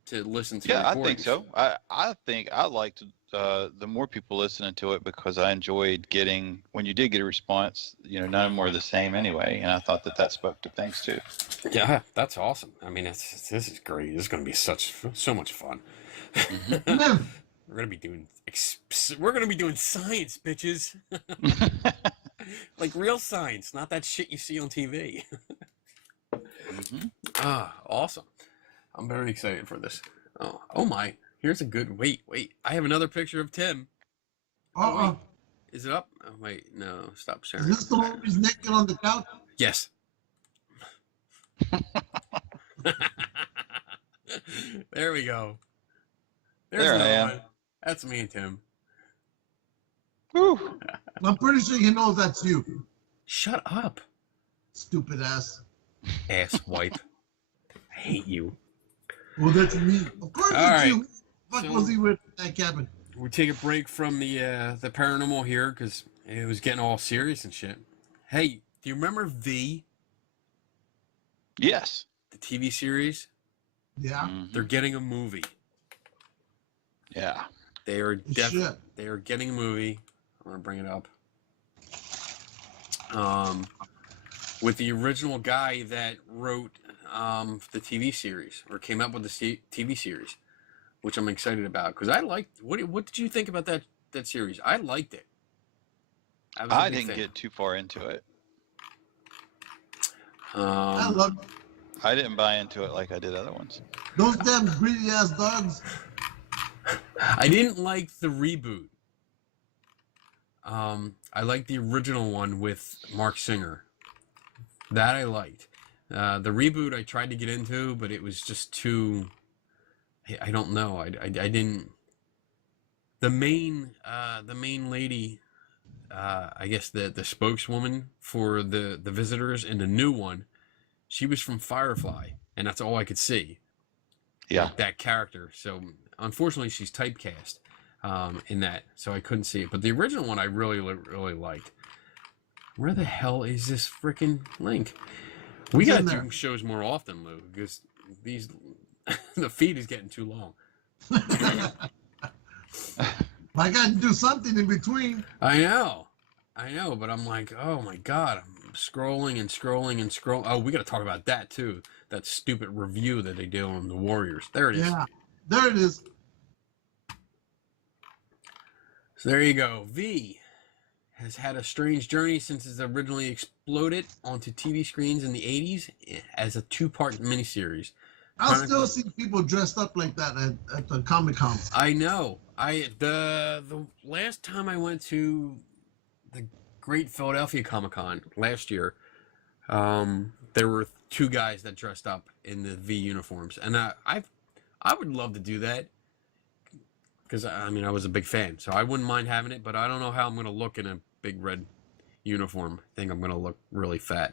to listen to. Yeah, I recordings. think so. I think I liked the more people listening to it because I enjoyed getting, when you did get a response, none of them were the same anyway. And I thought that spoke to things too. Yeah, that's awesome. I mean, this is great. This is going to be so much fun. Man, We're going to be doing science, bitches. Like real science, not that shit you see on TV. Awesome. I'm very excited for this. Oh my. Here's a good, wait. I have another picture of Tim. wait. Is it up? Oh, wait, no, stop Is sharing. this the one who's naked on the couch? Yes. There we go. There's There I another am. one. That's me and Tim. Whew. I'm pretty sure he knows that's you. Shut up, Stupid ass. ass wipe. I hate you. Well, that's me. Of course All it's right. you. What So- was he with in that cabin? We take a break from the paranormal here because it was getting all serious and shit. Hey, do you remember V, Yes. the TV series? Yeah. Mhm. They're getting a movie. Yeah. They are Shit. They are getting a movie. I'm gonna bring it up. With the original guy that wrote the TV series or came up with the TV series, which I'm excited about because I liked. What did you think about that series? I liked it. Was a I big didn't fan. get too far into it. I Um, love I didn't buy into it like I did other ones. those damn greedy ass dogs. I didn't like the reboot. I liked the original one with Mark Singer. That I liked. The reboot I tried to get into, but it was just too. I don't know. I didn't. The main lady, I guess the spokeswoman for the visitors in the new one, she was from Firefly, and that's all I could see. Yeah. That character. So unfortunately, she's typecast in that, so I couldn't see it. But the original one I really liked. Where the hell is this freaking link? We It's gotta in there. do shows more often, Lou, because these the feed is getting too long. I got to do something in between. I know, but I'm like, oh my god, I'm scrolling and scrolling and scrolling. Oh, we gotta talk about that too. That stupid review that they did on the Warriors. There it is. Yeah, there it is. So there you go. V has had a strange journey since it originally exploded onto TV screens in the 80s as a 2-part miniseries. I'll still see people dressed up like that at the Comic Con. I know. The last time I went to the Great Philadelphia Comic Con last year, there were 2 guys that dressed up in the V uniforms, and I would love to do that because I mean I was a big fan, so I wouldn't mind having it. But I don't know how I'm gonna look in a big red uniform. I think I'm gonna look really fat.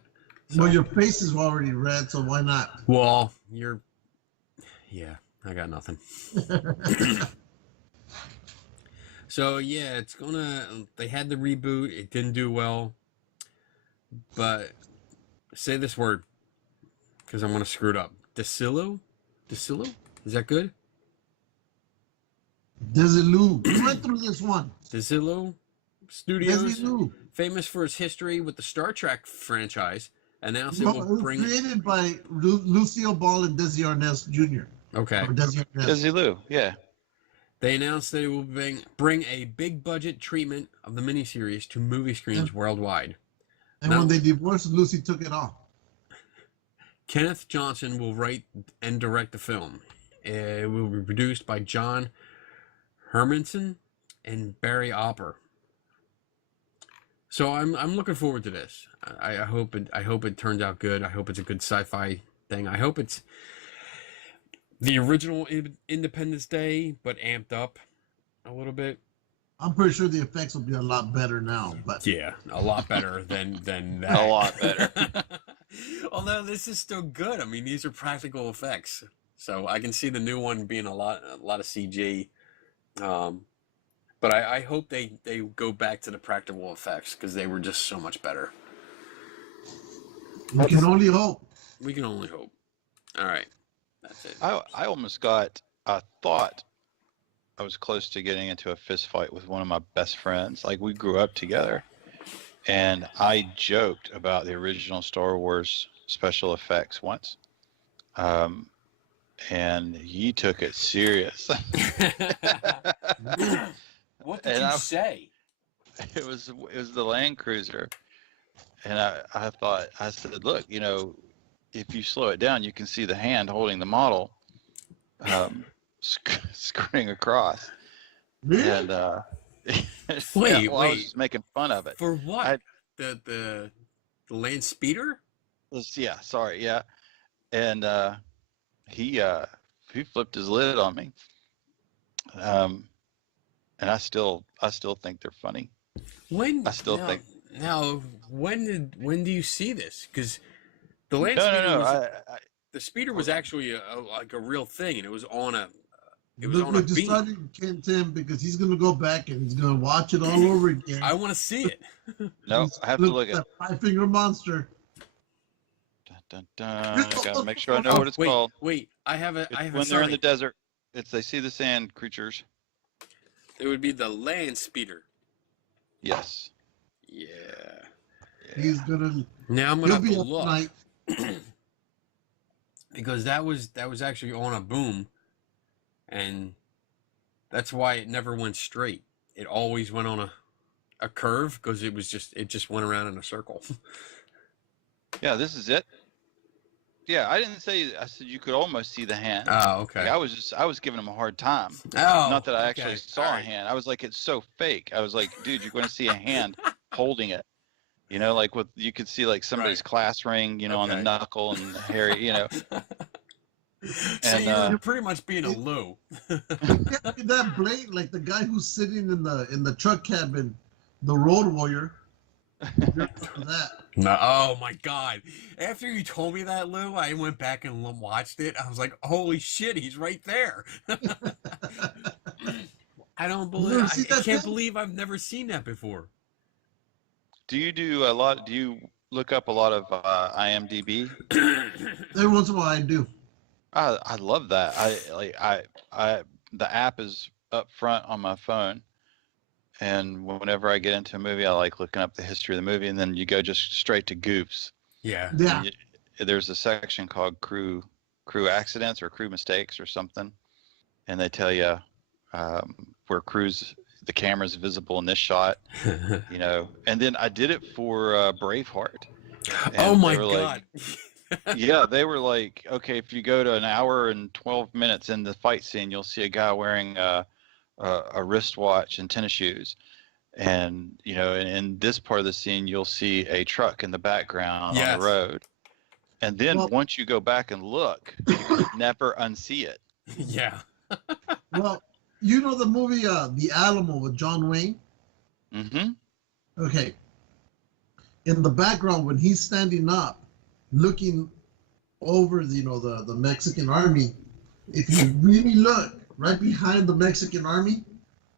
So. Well, your face is already red, so why not? Well, yeah, I got nothing. So yeah, they had the reboot. It didn't do well. But say this word because I'm gonna screw it up. Decillo? Is that good? Desilu. We went through this one. Desilu Studios, Desilu. famous for its history with the Star Trek franchise, announced it No, will it was bring. created by Lucille Ball and Desi Arnaz Jr. Okay. Or Desi Arnaz. Desi Lou, yeah. They announced that it will bring a big budget treatment of the miniseries to movie screens worldwide. And when they divorced, Lucy took it off. Kenneth Johnson will write and direct the film. It will be produced by John Hermanson and Barry Opper. So I'm looking forward to this. I hope it turns out good. I hope it's a good sci-fi thing. I hope it's the original Independence Day, but amped up a little bit. I'm pretty sure the effects will be a lot better now. But yeah, a lot better than that. A lot better. Although this is still good. I mean, these are practical effects, so I can see the new one being a lot of CG. But I hope they go back to the practical effects because they were just so much better. we can only hope. We can only hope. All right, that's it. I almost got, I thought I was close to getting into a fist fight with one of my best friends. Like, we grew up together, and I joked about the original Star Wars special effects once. And he took it serious. What did you say? It was the Land Cruiser, and I thought, I said, look, you know, if you slow it down, you can see the hand holding the model, screwing across. Really? And Wait, I was just making fun of it. For what? The land speeder? Yeah, sorry, yeah. And he flipped his lid on me. And I still think they're funny. When I still think. Now, when do you see this? Because the land No, speeder was, I the speeder was actually like a real thing, and it was on a Look, just beam. starting Tim because he's gonna go back and he's gonna watch it all over again. I want to see it. No, I have to look at that 5-finger monster. Dun, dun, dun. I gotta make sure I know what it's called. Wait, I have a. When they're in the desert, they see the sand creatures. It would be the land speeder. Yes. Yeah. He's gonna. Now I'm gonna have He'll be to up look tonight. because that was actually on a boom, and that's why it never went straight. It always went on a curve because it just went around in a circle. Yeah, this is it. Yeah, I didn't say. I said you could almost see the hand. Oh, okay. Like, I was giving him a hard time. Oh, Not that I actually okay. saw All a right. hand. I was like, it's so fake. I was like, dude, you're going to see a hand holding it. You know, like you could see like somebody's class ring, you know, on the Okay. knuckle and the hairy, you know. So And, you're pretty much being a Lou. That blade, like the guy who's sitting in the truck cabin, the road warrior. That. No, oh my God! After you told me that, Lou, I went back and watched it. I was like, "Holy shit, he's right there!" I don't believe. I can't believe I've never seen that before. Do you do a lot? Do you look up a lot of IMDb? Every once in a while, I do. I love that. The app is up front on my phone, and whenever I get into a movie, I like looking up the history of the movie, and then you go just straight to goofs. Yeah. Yeah. There's a section called crew accidents or crew mistakes or something, and they tell you where the camera's visible in this shot, you know. And then I did it for Braveheart. Oh my they were God! yeah, they were like, okay, if you go to an hour and 12 minutes in the fight scene, you'll see a guy wearing a wristwatch and tennis shoes. And, you know, in this part of the scene, you'll see a truck in the background on the road. And then once you go back and look, you can never unsee it. Yeah. Well, you know the movie The Alamo with John Wayne? Mm-hmm. Okay. In the background, when he's standing up, looking over the Mexican army, if you really look right behind the Mexican army,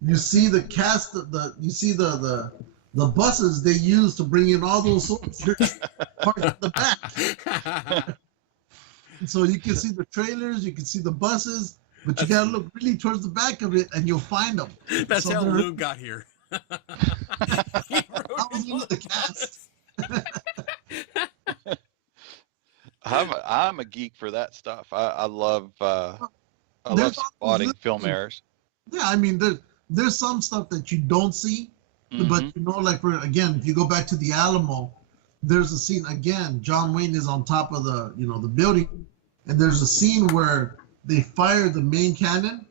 you see the cast of the buses they use to bring in all those soldiers parked at the back. And so you can see the trailers, you can see the buses, but you gotta look really towards the back of it, and you'll find them. That's So how they're- Lou got here. He wrote I was it Lou on the cast. I'm a geek for that stuff. I love There's spotting always film little- errors. Yeah, I mean, there's some stuff that you don't see, but Mhm. you know, like again, if you go back to the Alamo, there's a scene again. John Wayne is on top of the the building, and there's a scene where they fire the main cannon,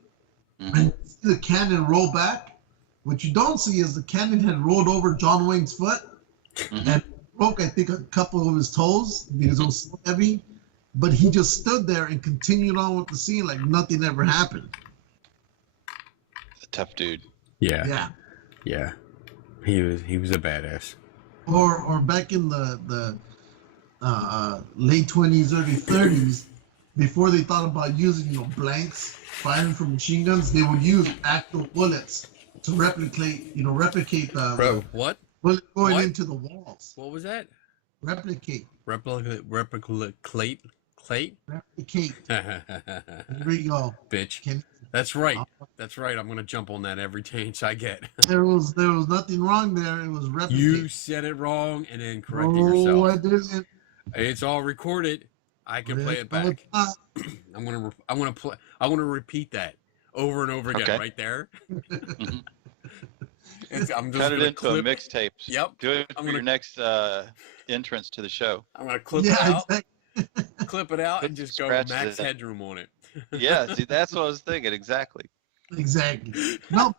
Mhm. and you see the cannon roll back. What you don't see is the cannon had rolled over John Wayne's foot Mhm. and broke, I think, a couple of his toes because it was so heavy. But he just stood there and continued on with the scene like nothing ever happened. A tough dude. Yeah, Yeah. he was a badass. Or back in the late 20s, early 30s, before they thought about using blanks firing from machine guns, they would use actual bullets to replicate the Bro, what? bullet going What? into the walls. What was that? Replicate. Replicate. Here we go. Bitch. Can, That's right. That's right. I'm gonna jump on that every chance I get. there was nothing wrong there. It was replicate. You said it wrong and then corrected No, yourself. I didn't. It's all recorded. I can play it back. I'm gonna repeat that over and over again, Okay. right there. Mhm. I'm just Cut it gonna into a clip. mixtape. Yep. Do it I'm for your gonna- next entrance to the show. I'm gonna clip it Yeah, out, exactly. clip it out, and just go Scratch max it. headroom on it. Yeah, see, that's what I was thinking. Exactly. Exactly. No,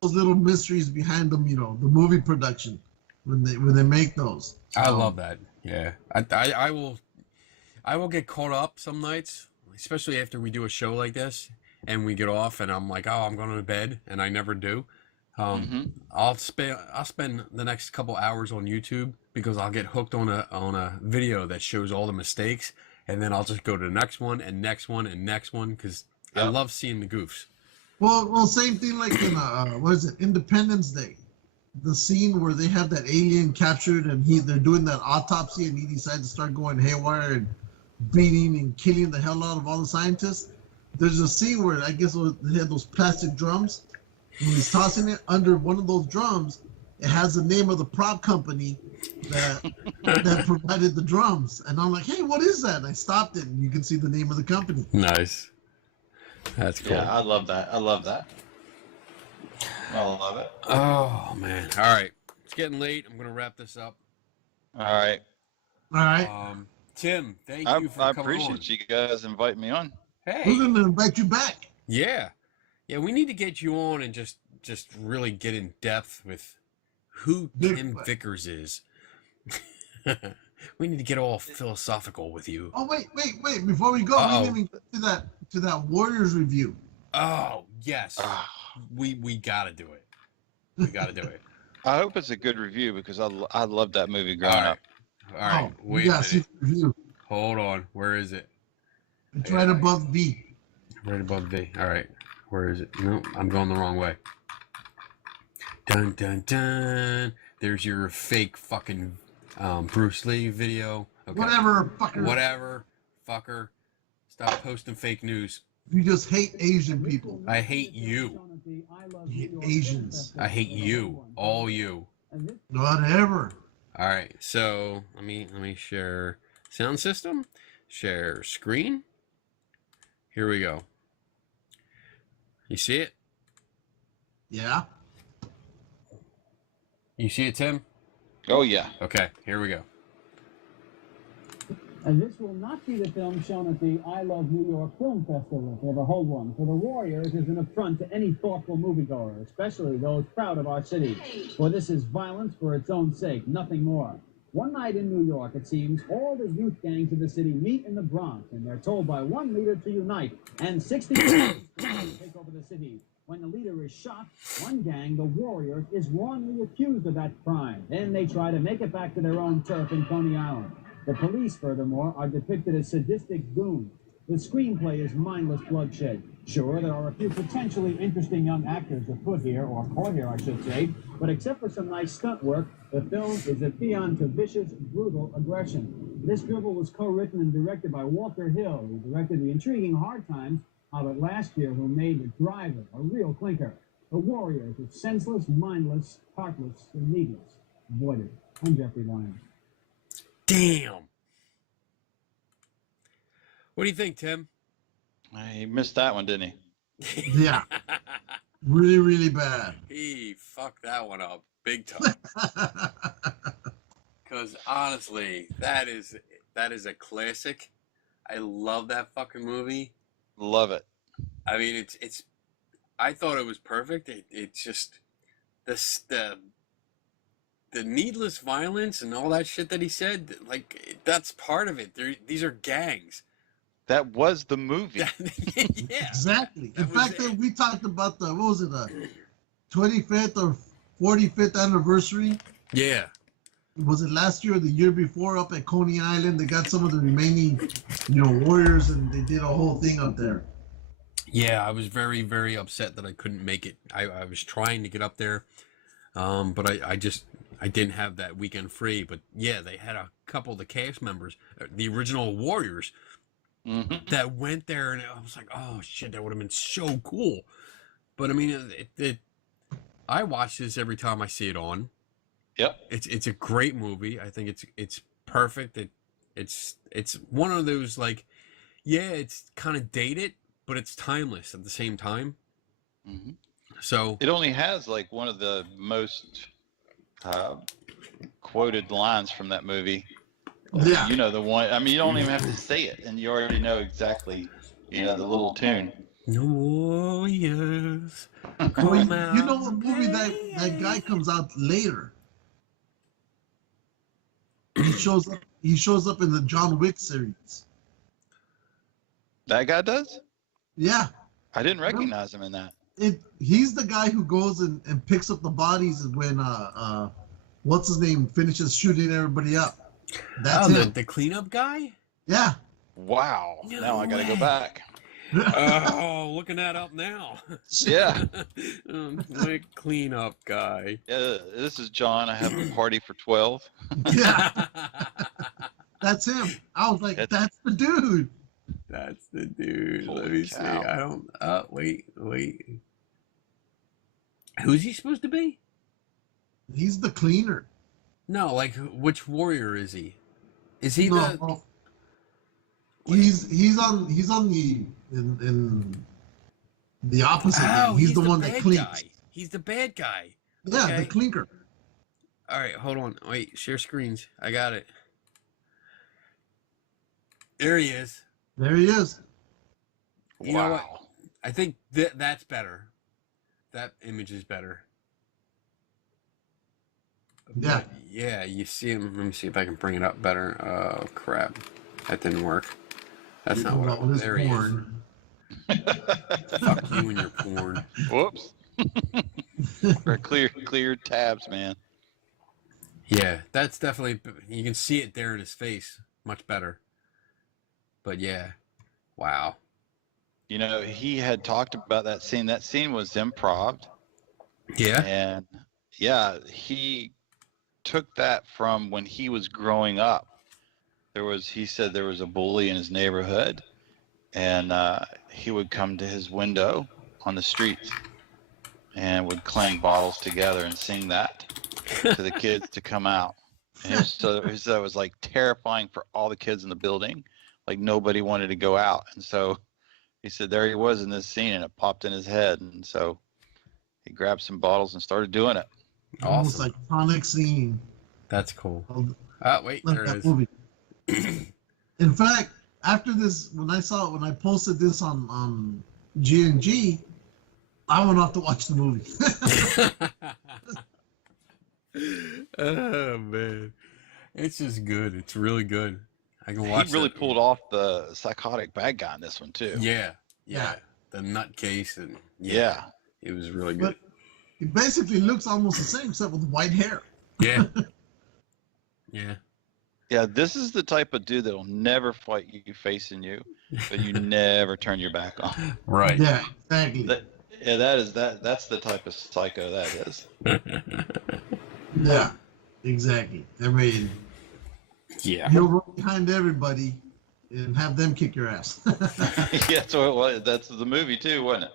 those little mysteries behind them, the movie production when they make those. I love that. Yeah, I will get caught up some nights, especially after we do a show like this and we get off, and I'm like, oh, I'm going to bed, and I never do. Mhm. I'll spend the next couple hours on YouTube because I'll get hooked on a video that shows all the mistakes, and then I'll just go to the next one and next one and next one because I Yep. love seeing the goofs. Well, same thing like in what is it, Independence Day, the scene where they have that alien captured and they're doing that autopsy and he decides to start going haywire and beating and killing the hell out of all the scientists. There's a scene where I guess they had those plastic drums. When he's tossing it under one of those drums, it has the name of the prop company that provided the drums. And I'm like, hey, what is that? And I stopped it, and you can see the name of the company. Nice. That's cool. Yeah, I love that. I love that. I love it. Oh man. All right. It's getting late. I'm gonna wrap this up. All right. All right. Tim, thank I you for coming on. appreciate you guys inviting me on. Hey. We're going to invite you back. Yeah. Yeah, we need to get you on and just really get in depth with who Tim Bigfoot. Vickers is. We need to get all philosophical with you. Oh, wait. Before we go, Uh-oh. we didn't even get to that Warriors review. Oh, yes. Ah, We gotta do it. We gotta do it. I hope it's a good review because I loved that movie growing All right. up. All right. Oh, Wait you a gotta see minute. the review. Hold on. Where is it? It's right above V. Right above V. All right. Where is it? No, I'm going the wrong way. Dun dun dun. There's your fake fucking Bruce Lee video. Okay. Whatever, fucker. Whatever. Fucker. Stop posting fake news. You just hate Asian people. I hate you. You hate Asians. I hate you. All you. Whatever. All right. So let me share sound system. Share screen. Here we go. You see it? Yeah. You see it, Tim? Oh yeah. Okay. Here we go. And this will not be the film shown at the I Love New York Film Festival, if they ever hold one. For the Warriors is an affront to any thoughtful moviegoer, especially those proud of our city. For this is violence for its own sake, nothing more. One night in New York, it seems, all the youth gangs of the city meet in the Bronx, and they're told by one leader to unite, and 60 gangs take over the city. When the leader is shot, one gang, the Warriors, is wrongly accused of that crime. Then they try to make it back to their own turf in Coney Island. The police, furthermore, are depicted as sadistic goons. The screenplay is mindless bloodshed. Sure, there are a few potentially interesting young actors afoot here, or caught here, I should say, but except for some nice stunt work, the film is a paean to vicious, brutal aggression. This dribble was co-written and directed by Walter Hill, who directed the intriguing Hard Times but last year who made the driver a real clinker. The Warriors are senseless, mindless, heartless, and needless. Avoid it. I'm Jeffrey Lyons. Damn. What do you think, Tim? He missed that one, didn't he? Yeah. Really, really bad. He fucked that one up big time. Because honestly, that is a classic. I love that fucking movie. Love it. I mean, it's. I thought it was perfect. It's just the needless violence and all that shit that he said. Like, that's part of it. These are gangs. That was the movie. Yeah. Exactly. In That was fact, it. we talked about the 25th or 45th anniversary. Yeah. Was it last year or the year before up at Coney Island? They got some of the remaining, warriors, and they did a whole thing up there. Yeah, I was very, very upset that I couldn't make it. I was trying to get up there, but I didn't have that weekend free. But yeah, they had a couple of the cast members, the original Warriors, that went there, and I was like, oh shit, that would have been so cool. But I mean, I watch this every time I see it on. Yep. It's a great movie. I think it's perfect. It's one of those, like, yeah, it's kind of dated, but it's timeless at the same time. So It only has like one of the most quoted lines from that movie. Yeah. You know the one. I mean, you don't even have to say it, and you already know exactly. The little tune. no warriors. Well, you know what movie that guy comes out later? He shows up in the John Wick series. That guy does? Yeah. I didn't recognize him in that. He's the guy who goes and picks up the bodies when what's his name finishes shooting everybody up. That's him. The cleanup guy? Yeah. Wow. No Now I gotta go way. back. Oh, looking that up now. Yeah. Like cleanup guy. Yeah. This is John. I have a party for 12. Yeah. That's him. I was like, that's the dude. That's the dude. Holy Let me see. cow. I don't. Wait. Who's he supposed to be? He's the cleaner. No, like which warrior is he? Is he No, the? well, he's on the in the opposite. Oh, end. He's the one that bad cleans. guy. He's the bad guy. Yeah, Okay. the clinker. All right, hold on. Wait, share screens. I got it. There he is. There he is. You know what? I think that's better. That image is better. Yeah. But yeah, you see him. Let me see if I can bring it up better. Oh, crap. That didn't work. That's not what I was. There he is. Porn. Fuck you and your porn. Whoops. For clear tabs, man. Yeah, that's definitely, you can see it there in his face much better. But yeah, wow. You know, he had talked about that scene. That scene was improv. Yeah. And yeah, he took that from when he was growing up. He said there was a bully in his neighborhood, and he would come to his window on the streets and would clang bottles together and sing that to the kids to come out. And it was like terrifying for all the kids in the building. Like nobody wanted to go out. And so he said there he was in this scene, and it popped in his head. And so he grabbed some bottles and started doing it. Almost Awesome. iconic scene. That's cool. Of Wait, like there it that is. movie. In fact, after this, when I posted this on G&G, I went off to watch the movie. Oh man, it's just good. It's really good. I can watch. He really it. pulled off the psychotic bad guy in this one too. Yeah, Yeah. the nutcase and Yeah. it was really good. But he basically looks almost the same, except with white hair. Yeah, yeah. Yeah, this is the type of dude that'll never fight you facing you, but you never turn your back on. Right. Yeah, exactly. That's the type of psycho that is. Yeah, exactly. I mean, Yeah. he'll run behind everybody, and have them kick your ass. Yeah, so it was. That's the movie too, wasn't it?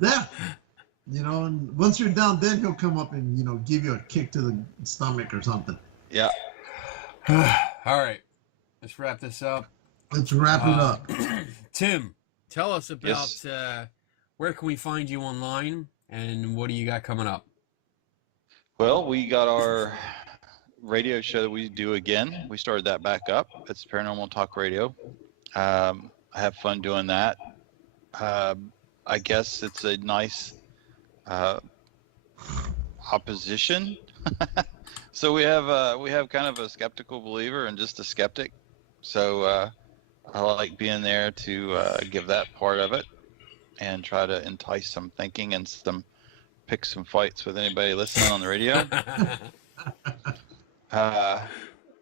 Yeah. You know, and once you're down, then he'll come up and, you know, give you a kick to the stomach or something. Yeah. All right, let's wrap this up. Let's wrap it up. Tim, tell us about Yes. where can we find you online, and what do you got coming up? Well, we got our radio show that we do again. We started that back up. It's Paranormal Talk Radio. I have fun doing that. I guess it's a nice opposition. So we have kind of a skeptical believer and just a skeptic. So I like being there to give that part of it and try to entice some thinking and pick some fights with anybody listening on the radio.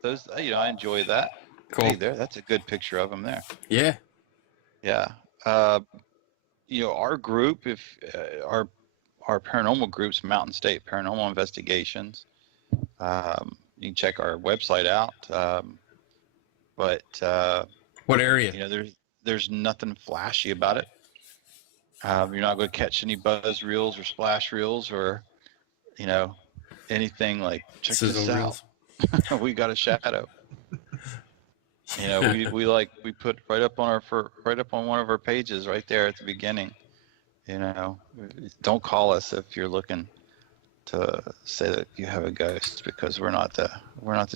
Those, I enjoy that. Cool. Hey, that's a good picture of him there. Yeah. Yeah. Our group, if our paranormal group's Mountain State Paranormal Investigations. You can check our website out. But What area? there's nothing flashy about it. You're not going to catch any buzz reels or splash reels or, anything like, check this Sizzle out. reels. We got a shadow. We put right up on one of our pages right there at the beginning. Don't call us if you're looking to say that you have a ghost, because we're not the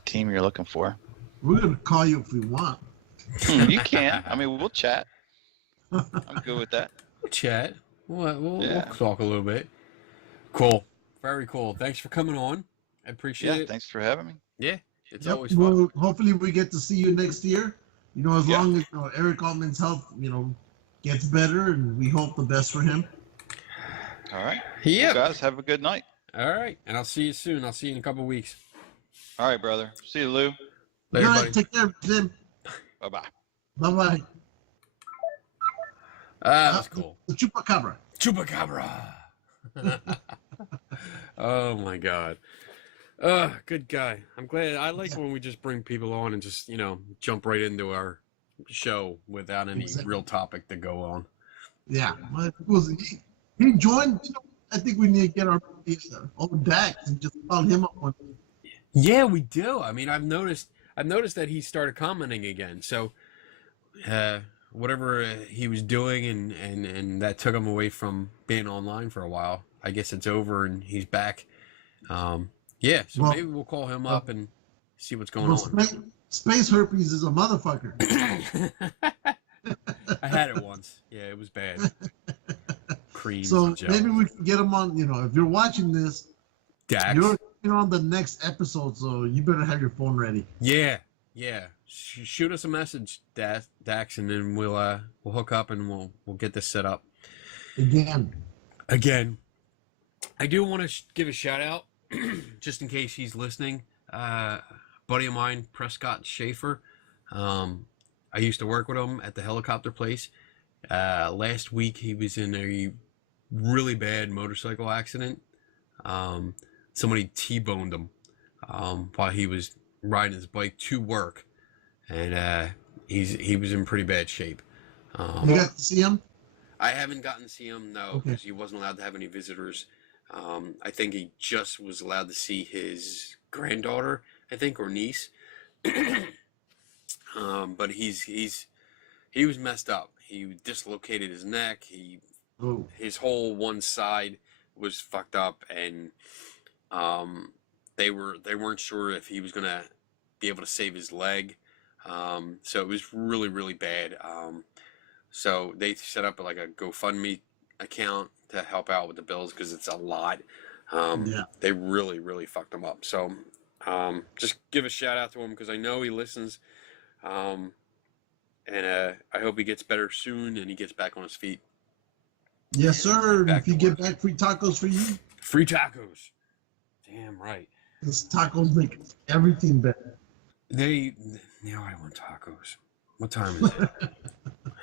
team you're looking for. We're going to call you if we want. You can. I mean, we'll chat. I'm good with that. We'll chat. We'll Yeah. talk a little bit. Cool. Very cool. Thanks for coming on. I appreciate Yeah, it. thanks for having me. Yeah, it's Yep, always fun. well, hopefully we get to see you next year. As Yeah. long as Eric Altman's health, gets better, and we hope the best for him. All right. Yeah. You guys have a good night. All right, and I'll see you soon. I'll see you in a couple weeks. All right, brother. See you, Lou. Later, All right, buddy. take care, Tim. Bye-bye. Bye-bye. That's cool. The Chupacabra. Chupacabra. Oh my God. Good guy. I'm glad. I like when we just bring people on and just jump right into our show without any Exactly. real topic to go on. Yeah. Well, he joined. I think we need to get our old Dax and just call him up one day. Yeah, we do. I mean, I've noticed that he started commenting again. So, whatever he was doing and that took him away from being online for a while, I guess it's over and he's back. Yeah, so Well, maybe we'll call him up and see what's going Well, on. space herpes is a motherfucker. I had it once. Yeah, it was bad. Creams So and gel. maybe we can get him on. If you're watching this, Dax. you're on the next episode, so you better have your phone ready. Yeah. Shoot us a message, Dax, and then we'll hook up and we'll get this set up. Again, I do want to give a shout out, just in case he's listening. Buddy of mine, Prescott Schaefer. I used to work with him at the helicopter place. Last week he was in a really bad motorcycle accident. Somebody T-boned him while he was riding his bike to work, and he was in pretty bad shape. You got to see him? I haven't gotten to see him, no, Okay. because he wasn't allowed to have any visitors. I think he just was allowed to see his granddaughter, I think, or niece. But he was messed up. He dislocated his neck. Oh, His whole one side was fucked up, and they weren't sure if he was gonna be able to save his leg. So it was really, really bad. So they set up like a GoFundMe account to help out with the bills because it's a lot. yeah. They really, really fucked him up. So just give a shout out to him because I know he listens. And I hope he gets better soon and he gets back on his feet. Yes, sir. Back If you to get work. back, free tacos for you. Free tacos. Damn right. Because tacos make everything better. Now I want tacos. What time is it?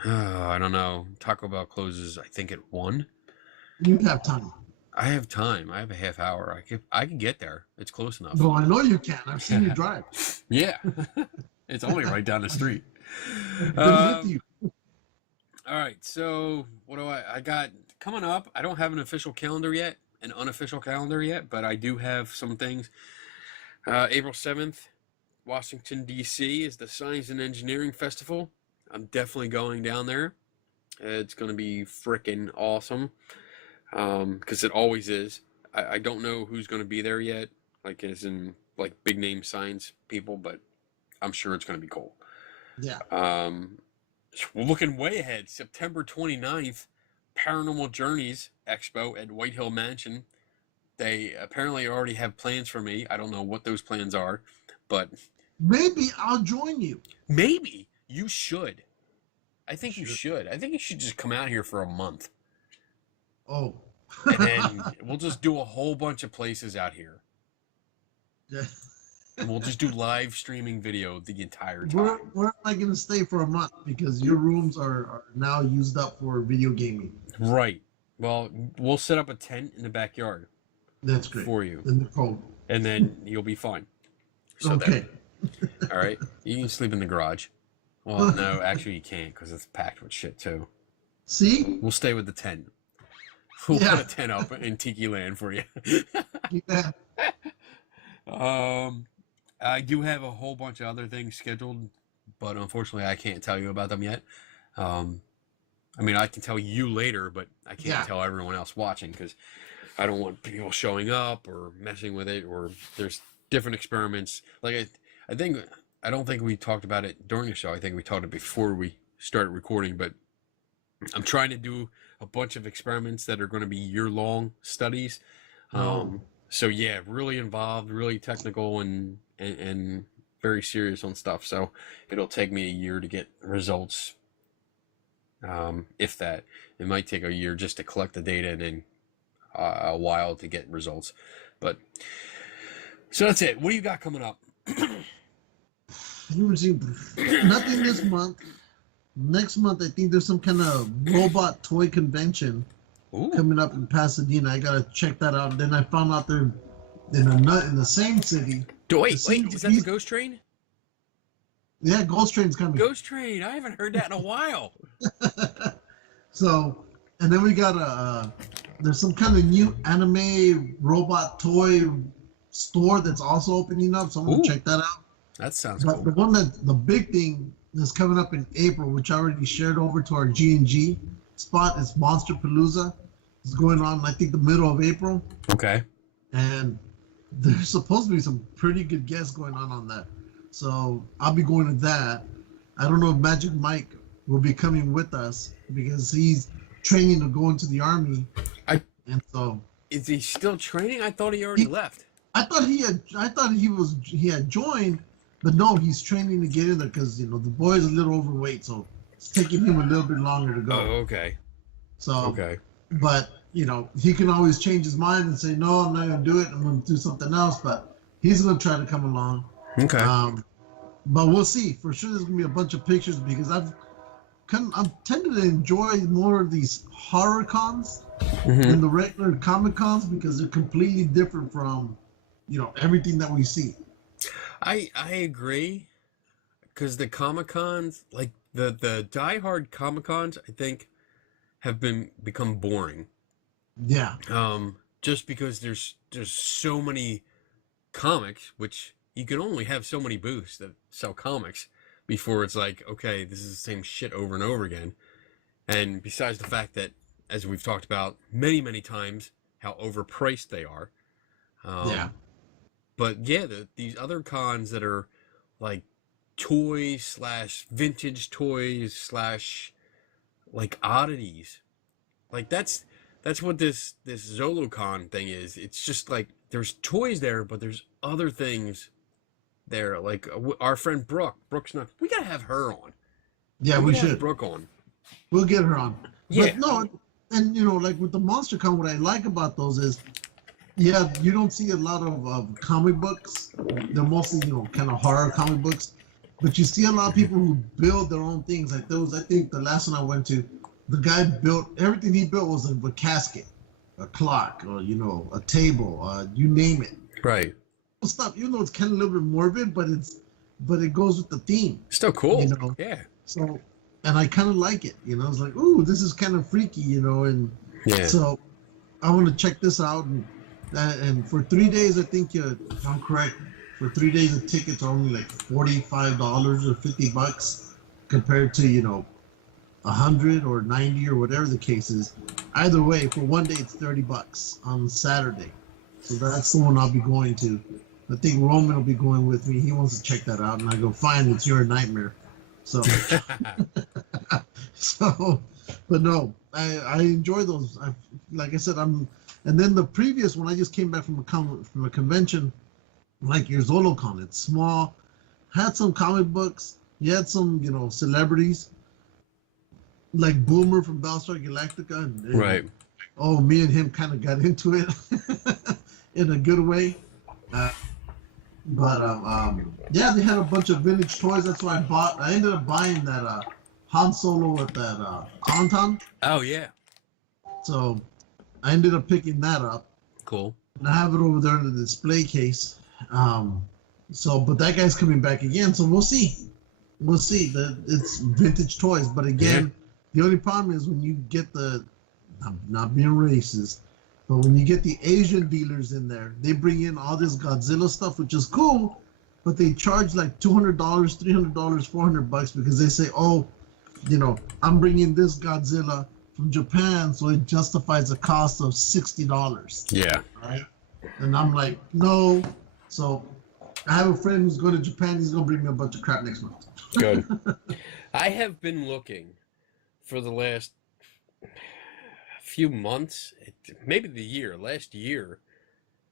I don't know. Taco Bell closes, I think, at 1. You have time. I have time. I have a half hour. I can get there. It's close enough. No, I know you can. I've seen you drive. Yeah. It's only right down the street. Been with you. All right, so what do I got coming up? I don't have an official calendar yet, an unofficial calendar yet, but I do have some things. April 7th, Washington, D.C. is the Science and Engineering Festival. I'm definitely going down there. It's going to be freaking awesome, because it always is. I don't know who's going to be there yet, like as in like big name science people, but I'm sure it's going to be cool. Yeah. We're looking way ahead. September 29th, Paranormal Journeys Expo at White Hill Mansion. They apparently already have plans for me. I don't know what those plans are, but maybe I'll join you. Maybe you should. I think you should. I think you should just come out here for a month. Oh. And then we'll just do a whole bunch of places out here. Yeah. And we'll just do live streaming video the entire time. Where am I going to stay for a month? Because your rooms are now used up for video gaming. Right. Well, we'll set up a tent in the backyard. That's great. For you. In the cold. And then you'll be fine. So okay. All right. You can sleep in the garage. Well, no, actually you can't because it's packed with shit too. See? We'll stay with the tent. We'll put a tent up in Tiki Land for you. Yeah. I do have a whole bunch of other things scheduled, but unfortunately I can't tell you about them yet. I mean, I can tell you later, but I can't tell everyone else watching because I don't want people showing up or messing with it, or there's different experiments. Like I don't think we talked about it during the show. I think we talked it before we started recording, but I'm trying to do a bunch of experiments that are going to be year-long studies. So yeah, really involved, really technical, and very serious on stuff. So it'll take me a year to get results. If that, it might take a year just to collect the data, and then a while to get results. But so that's it. What do you got coming up? Nothing this month. Next month, I think there's some kind of robot toy convention coming up in Pasadena. I gotta check that out. Then I found out they're in the same city. Wait, is that the Ghost Train? Yeah, Ghost Train's coming. Ghost Train. I haven't heard that in a while. So, and then we got there's some kind of new anime robot toy store that's also opening up. So I'm gonna check that out. That sounds But cool. the big thing that's coming up in April, which I already shared over to our G&G spot, is Monster Palooza. It's going on, I think, the middle of April. Okay. And there's supposed to be some pretty good guests going on that. So I'll be going to that. I don't know if Magic Mike will be coming with us because he's training to go into the Army. And so is he still training? I thought he already left. I thought he had joined, but no, he's training to get in there because the boy's a little overweight, so it's taking him a little bit longer to go. Oh, okay. So okay. But he can always change his mind and say, no, I'm not gonna do it. I'm gonna do something else. But he's gonna try to come along. Okay. But we'll see. For sure, there's gonna be a bunch of pictures because I'm tending to enjoy more of these horror cons than the regular Comic Cons because they're completely different from everything that we see. I agree, because the Comic Cons, like the diehard Comic Cons, I think have become boring. Yeah. Just because there's so many comics, which you can only have so many booths that sell comics before it's like, okay, this is the same shit over and over again. And besides the fact that, as we've talked about many, many times, how overpriced they are. Yeah. But yeah, these other cons that are like toys / vintage toys / like oddities, like that's what this ZoloCon thing is. It's just like there's toys there, but there's other things there. Like our friend Brooke's not. We gotta have her on. Yeah, we should. Have Brooke on. We'll get her on. Yeah. But no, and like with the Monster Con, what I like about those is, yeah, you don't see a lot of comic books. They're mostly kind of horror comic books, but you see a lot of people who build their own things. Like those, I think the last one I went to, the guy built everything. He built was a casket, a clock, or a table, you name it. Right. Stuff. Even though it's kind of a little bit morbid, but but it goes with the theme. Still cool. You know? Yeah. So, and I kind of like it. You know, I was like, ooh, this is kind of freaky. You know, and Yeah. so I want to check this out. And for 3 days, I think if I'm correct. For 3 days, the tickets are only like $45 or $50 compared to, you know, 100 or 90 or whatever the case is. Either way, for 1 day, it's $30 on Saturday. So that's the one I'll be going to. I think Roman will be going with me. He wants to check that out, and I go, fine, it's your nightmare. So, but no, I enjoy those. Like I said, and then the previous one, I just came back from a convention, like your ZoloCon. It's small, had some comic books. You had some, you know, celebrities, like Boomer from Battlestar Galactica. And, Right. Oh, me and him kind of got into it in a good way. Yeah, they had a bunch of vintage toys. That's why I ended up buying that Han Solo with that Tauntaun. Oh yeah. So I ended up picking that up. Cool. And I have it over there in the display case. But that guy's coming back again. So we'll see. We'll see. It's vintage toys, but again, the only problem is when you get I'm not being racist, but when you get the Asian dealers in there, they bring in all this Godzilla stuff, which is cool, but they charge like $200, $300, $400 because they say, oh, you know, I'm bringing this Godzilla from Japan, so it justifies a cost of $60. Yeah. Right? And I'm like, no. So I have a friend who's going to Japan. He's going to bring me a bunch of crap next month. Good. I have been looking for the last few months, maybe last year,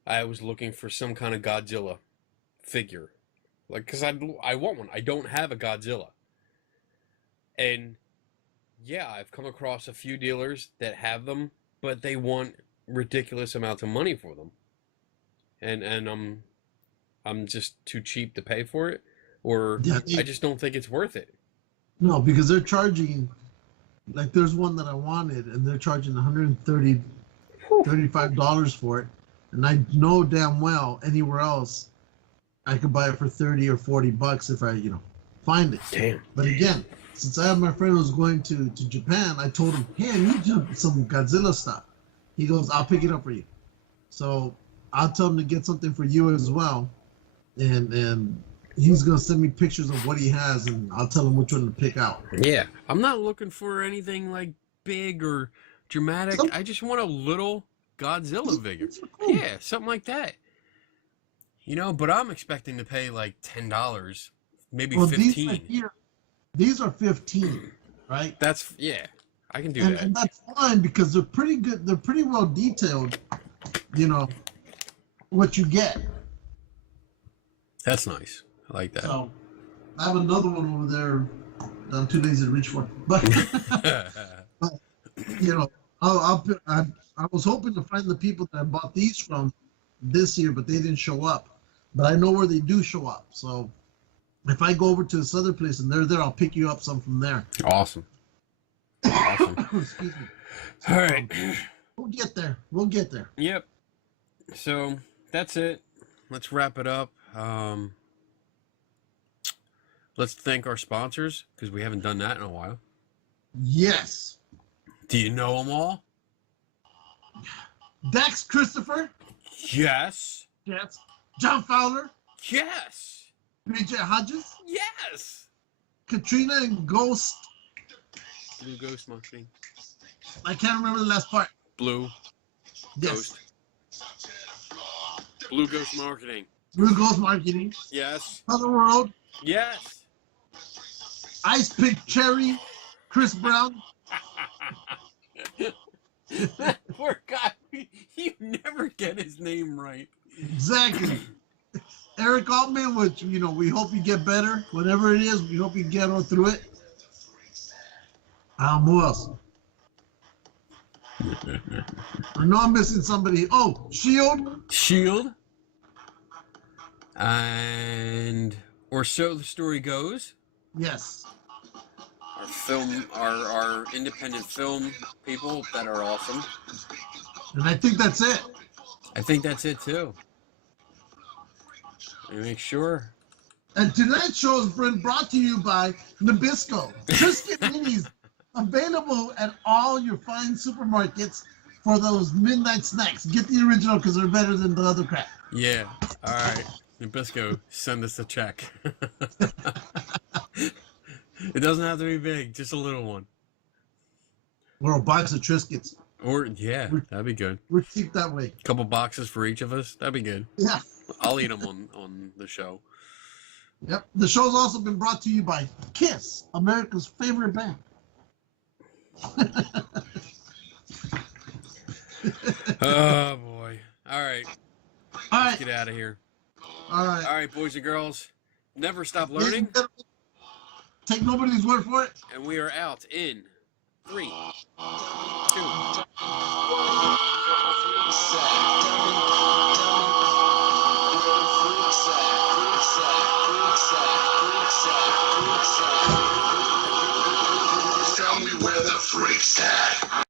I was looking for some kind of Godzilla figure. Like, because I want one. I don't have a Godzilla. And, yeah, I've come across a few dealers that have them, but they want ridiculous amounts of money for them. And I'm just too cheap to pay for it, or I just don't think it's worth it. No, because they're charging, like there's one that I wanted, and they're charging $35 for it, and I know damn well anywhere else I could buy it for $30 or $40 if I, you know, find it. Damn. But again, since I have my friend who's going to Japan, I told him, hey, I need some Godzilla stuff. He goes, I'll pick it up for you. So I'll tell him to get something for you as well, and he's gonna send me pictures of what he has, and I'll tell him which one to pick out. Yeah, I'm not looking for anything like big or dramatic. I just want a little Godzilla figure. Cool. Yeah, something like that. You know, but I'm expecting to pay like $10, maybe $15. These are 15, right? That's I can do that. And that's fine because they're pretty good. They're pretty well detailed. You know what you get. That's nice. I like that. So I have another one over there that I'm too lazy to reach for. But, but you know, I was hoping to find the people that I bought these from this year, but they didn't show up. But I know where they do show up. So if I go over to this other place and they're there, I'll pick you up some from there. Awesome. Awesome. Excuse me. All right. We'll get there. We'll get there. Yep. So that's it. Let's wrap it up. Let's thank our sponsors because we haven't done that in a while. Yes. Do you know them all? Dax Christopher. Yes. Yes. John Fowler. Yes. BJ Hodges. Yes. Katrina and Ghost. Blue Ghost Marketing. I can't remember the last part. Blue Yes. Ghost. Blue Ghost Marketing. Blue Ghost Marketing. Yes. Other World. Yes. Ice Pick Cherry. Chris Brown. That poor guy. You never get his name right. Exactly. Eric Altman, which, you know, we hope you get better. Whatever it is, we hope you get on through it. Who else? I know I'm missing somebody. Oh, Shield. Shield. And or so the story goes. Yes. Our independent film people that are awesome. And I think that's it. I think that's it too. Let me make sure. And tonight's show has been brought to you by Nabisco. Triscuit Minis, available at all your fine supermarkets for those midnight snacks. Get the original because they're better than the other crap. Yeah. All right. Nabisco, send us a check. It doesn't have to be big, just a little one. Or a box of Triscuits. Or, yeah, that'd be good. We're cheap that way. A couple boxes for each of us. That'd be good. Yeah. I'll eat them on the show. Yep. The show's also been brought to you by Kiss, America's favorite band. Oh, boy. All right. All Let's right. get out of here. All right. All right, boys and girls. Never stop learning. Take nobody's word for it. And we are out in 3, 2. Tell me where the freak's at.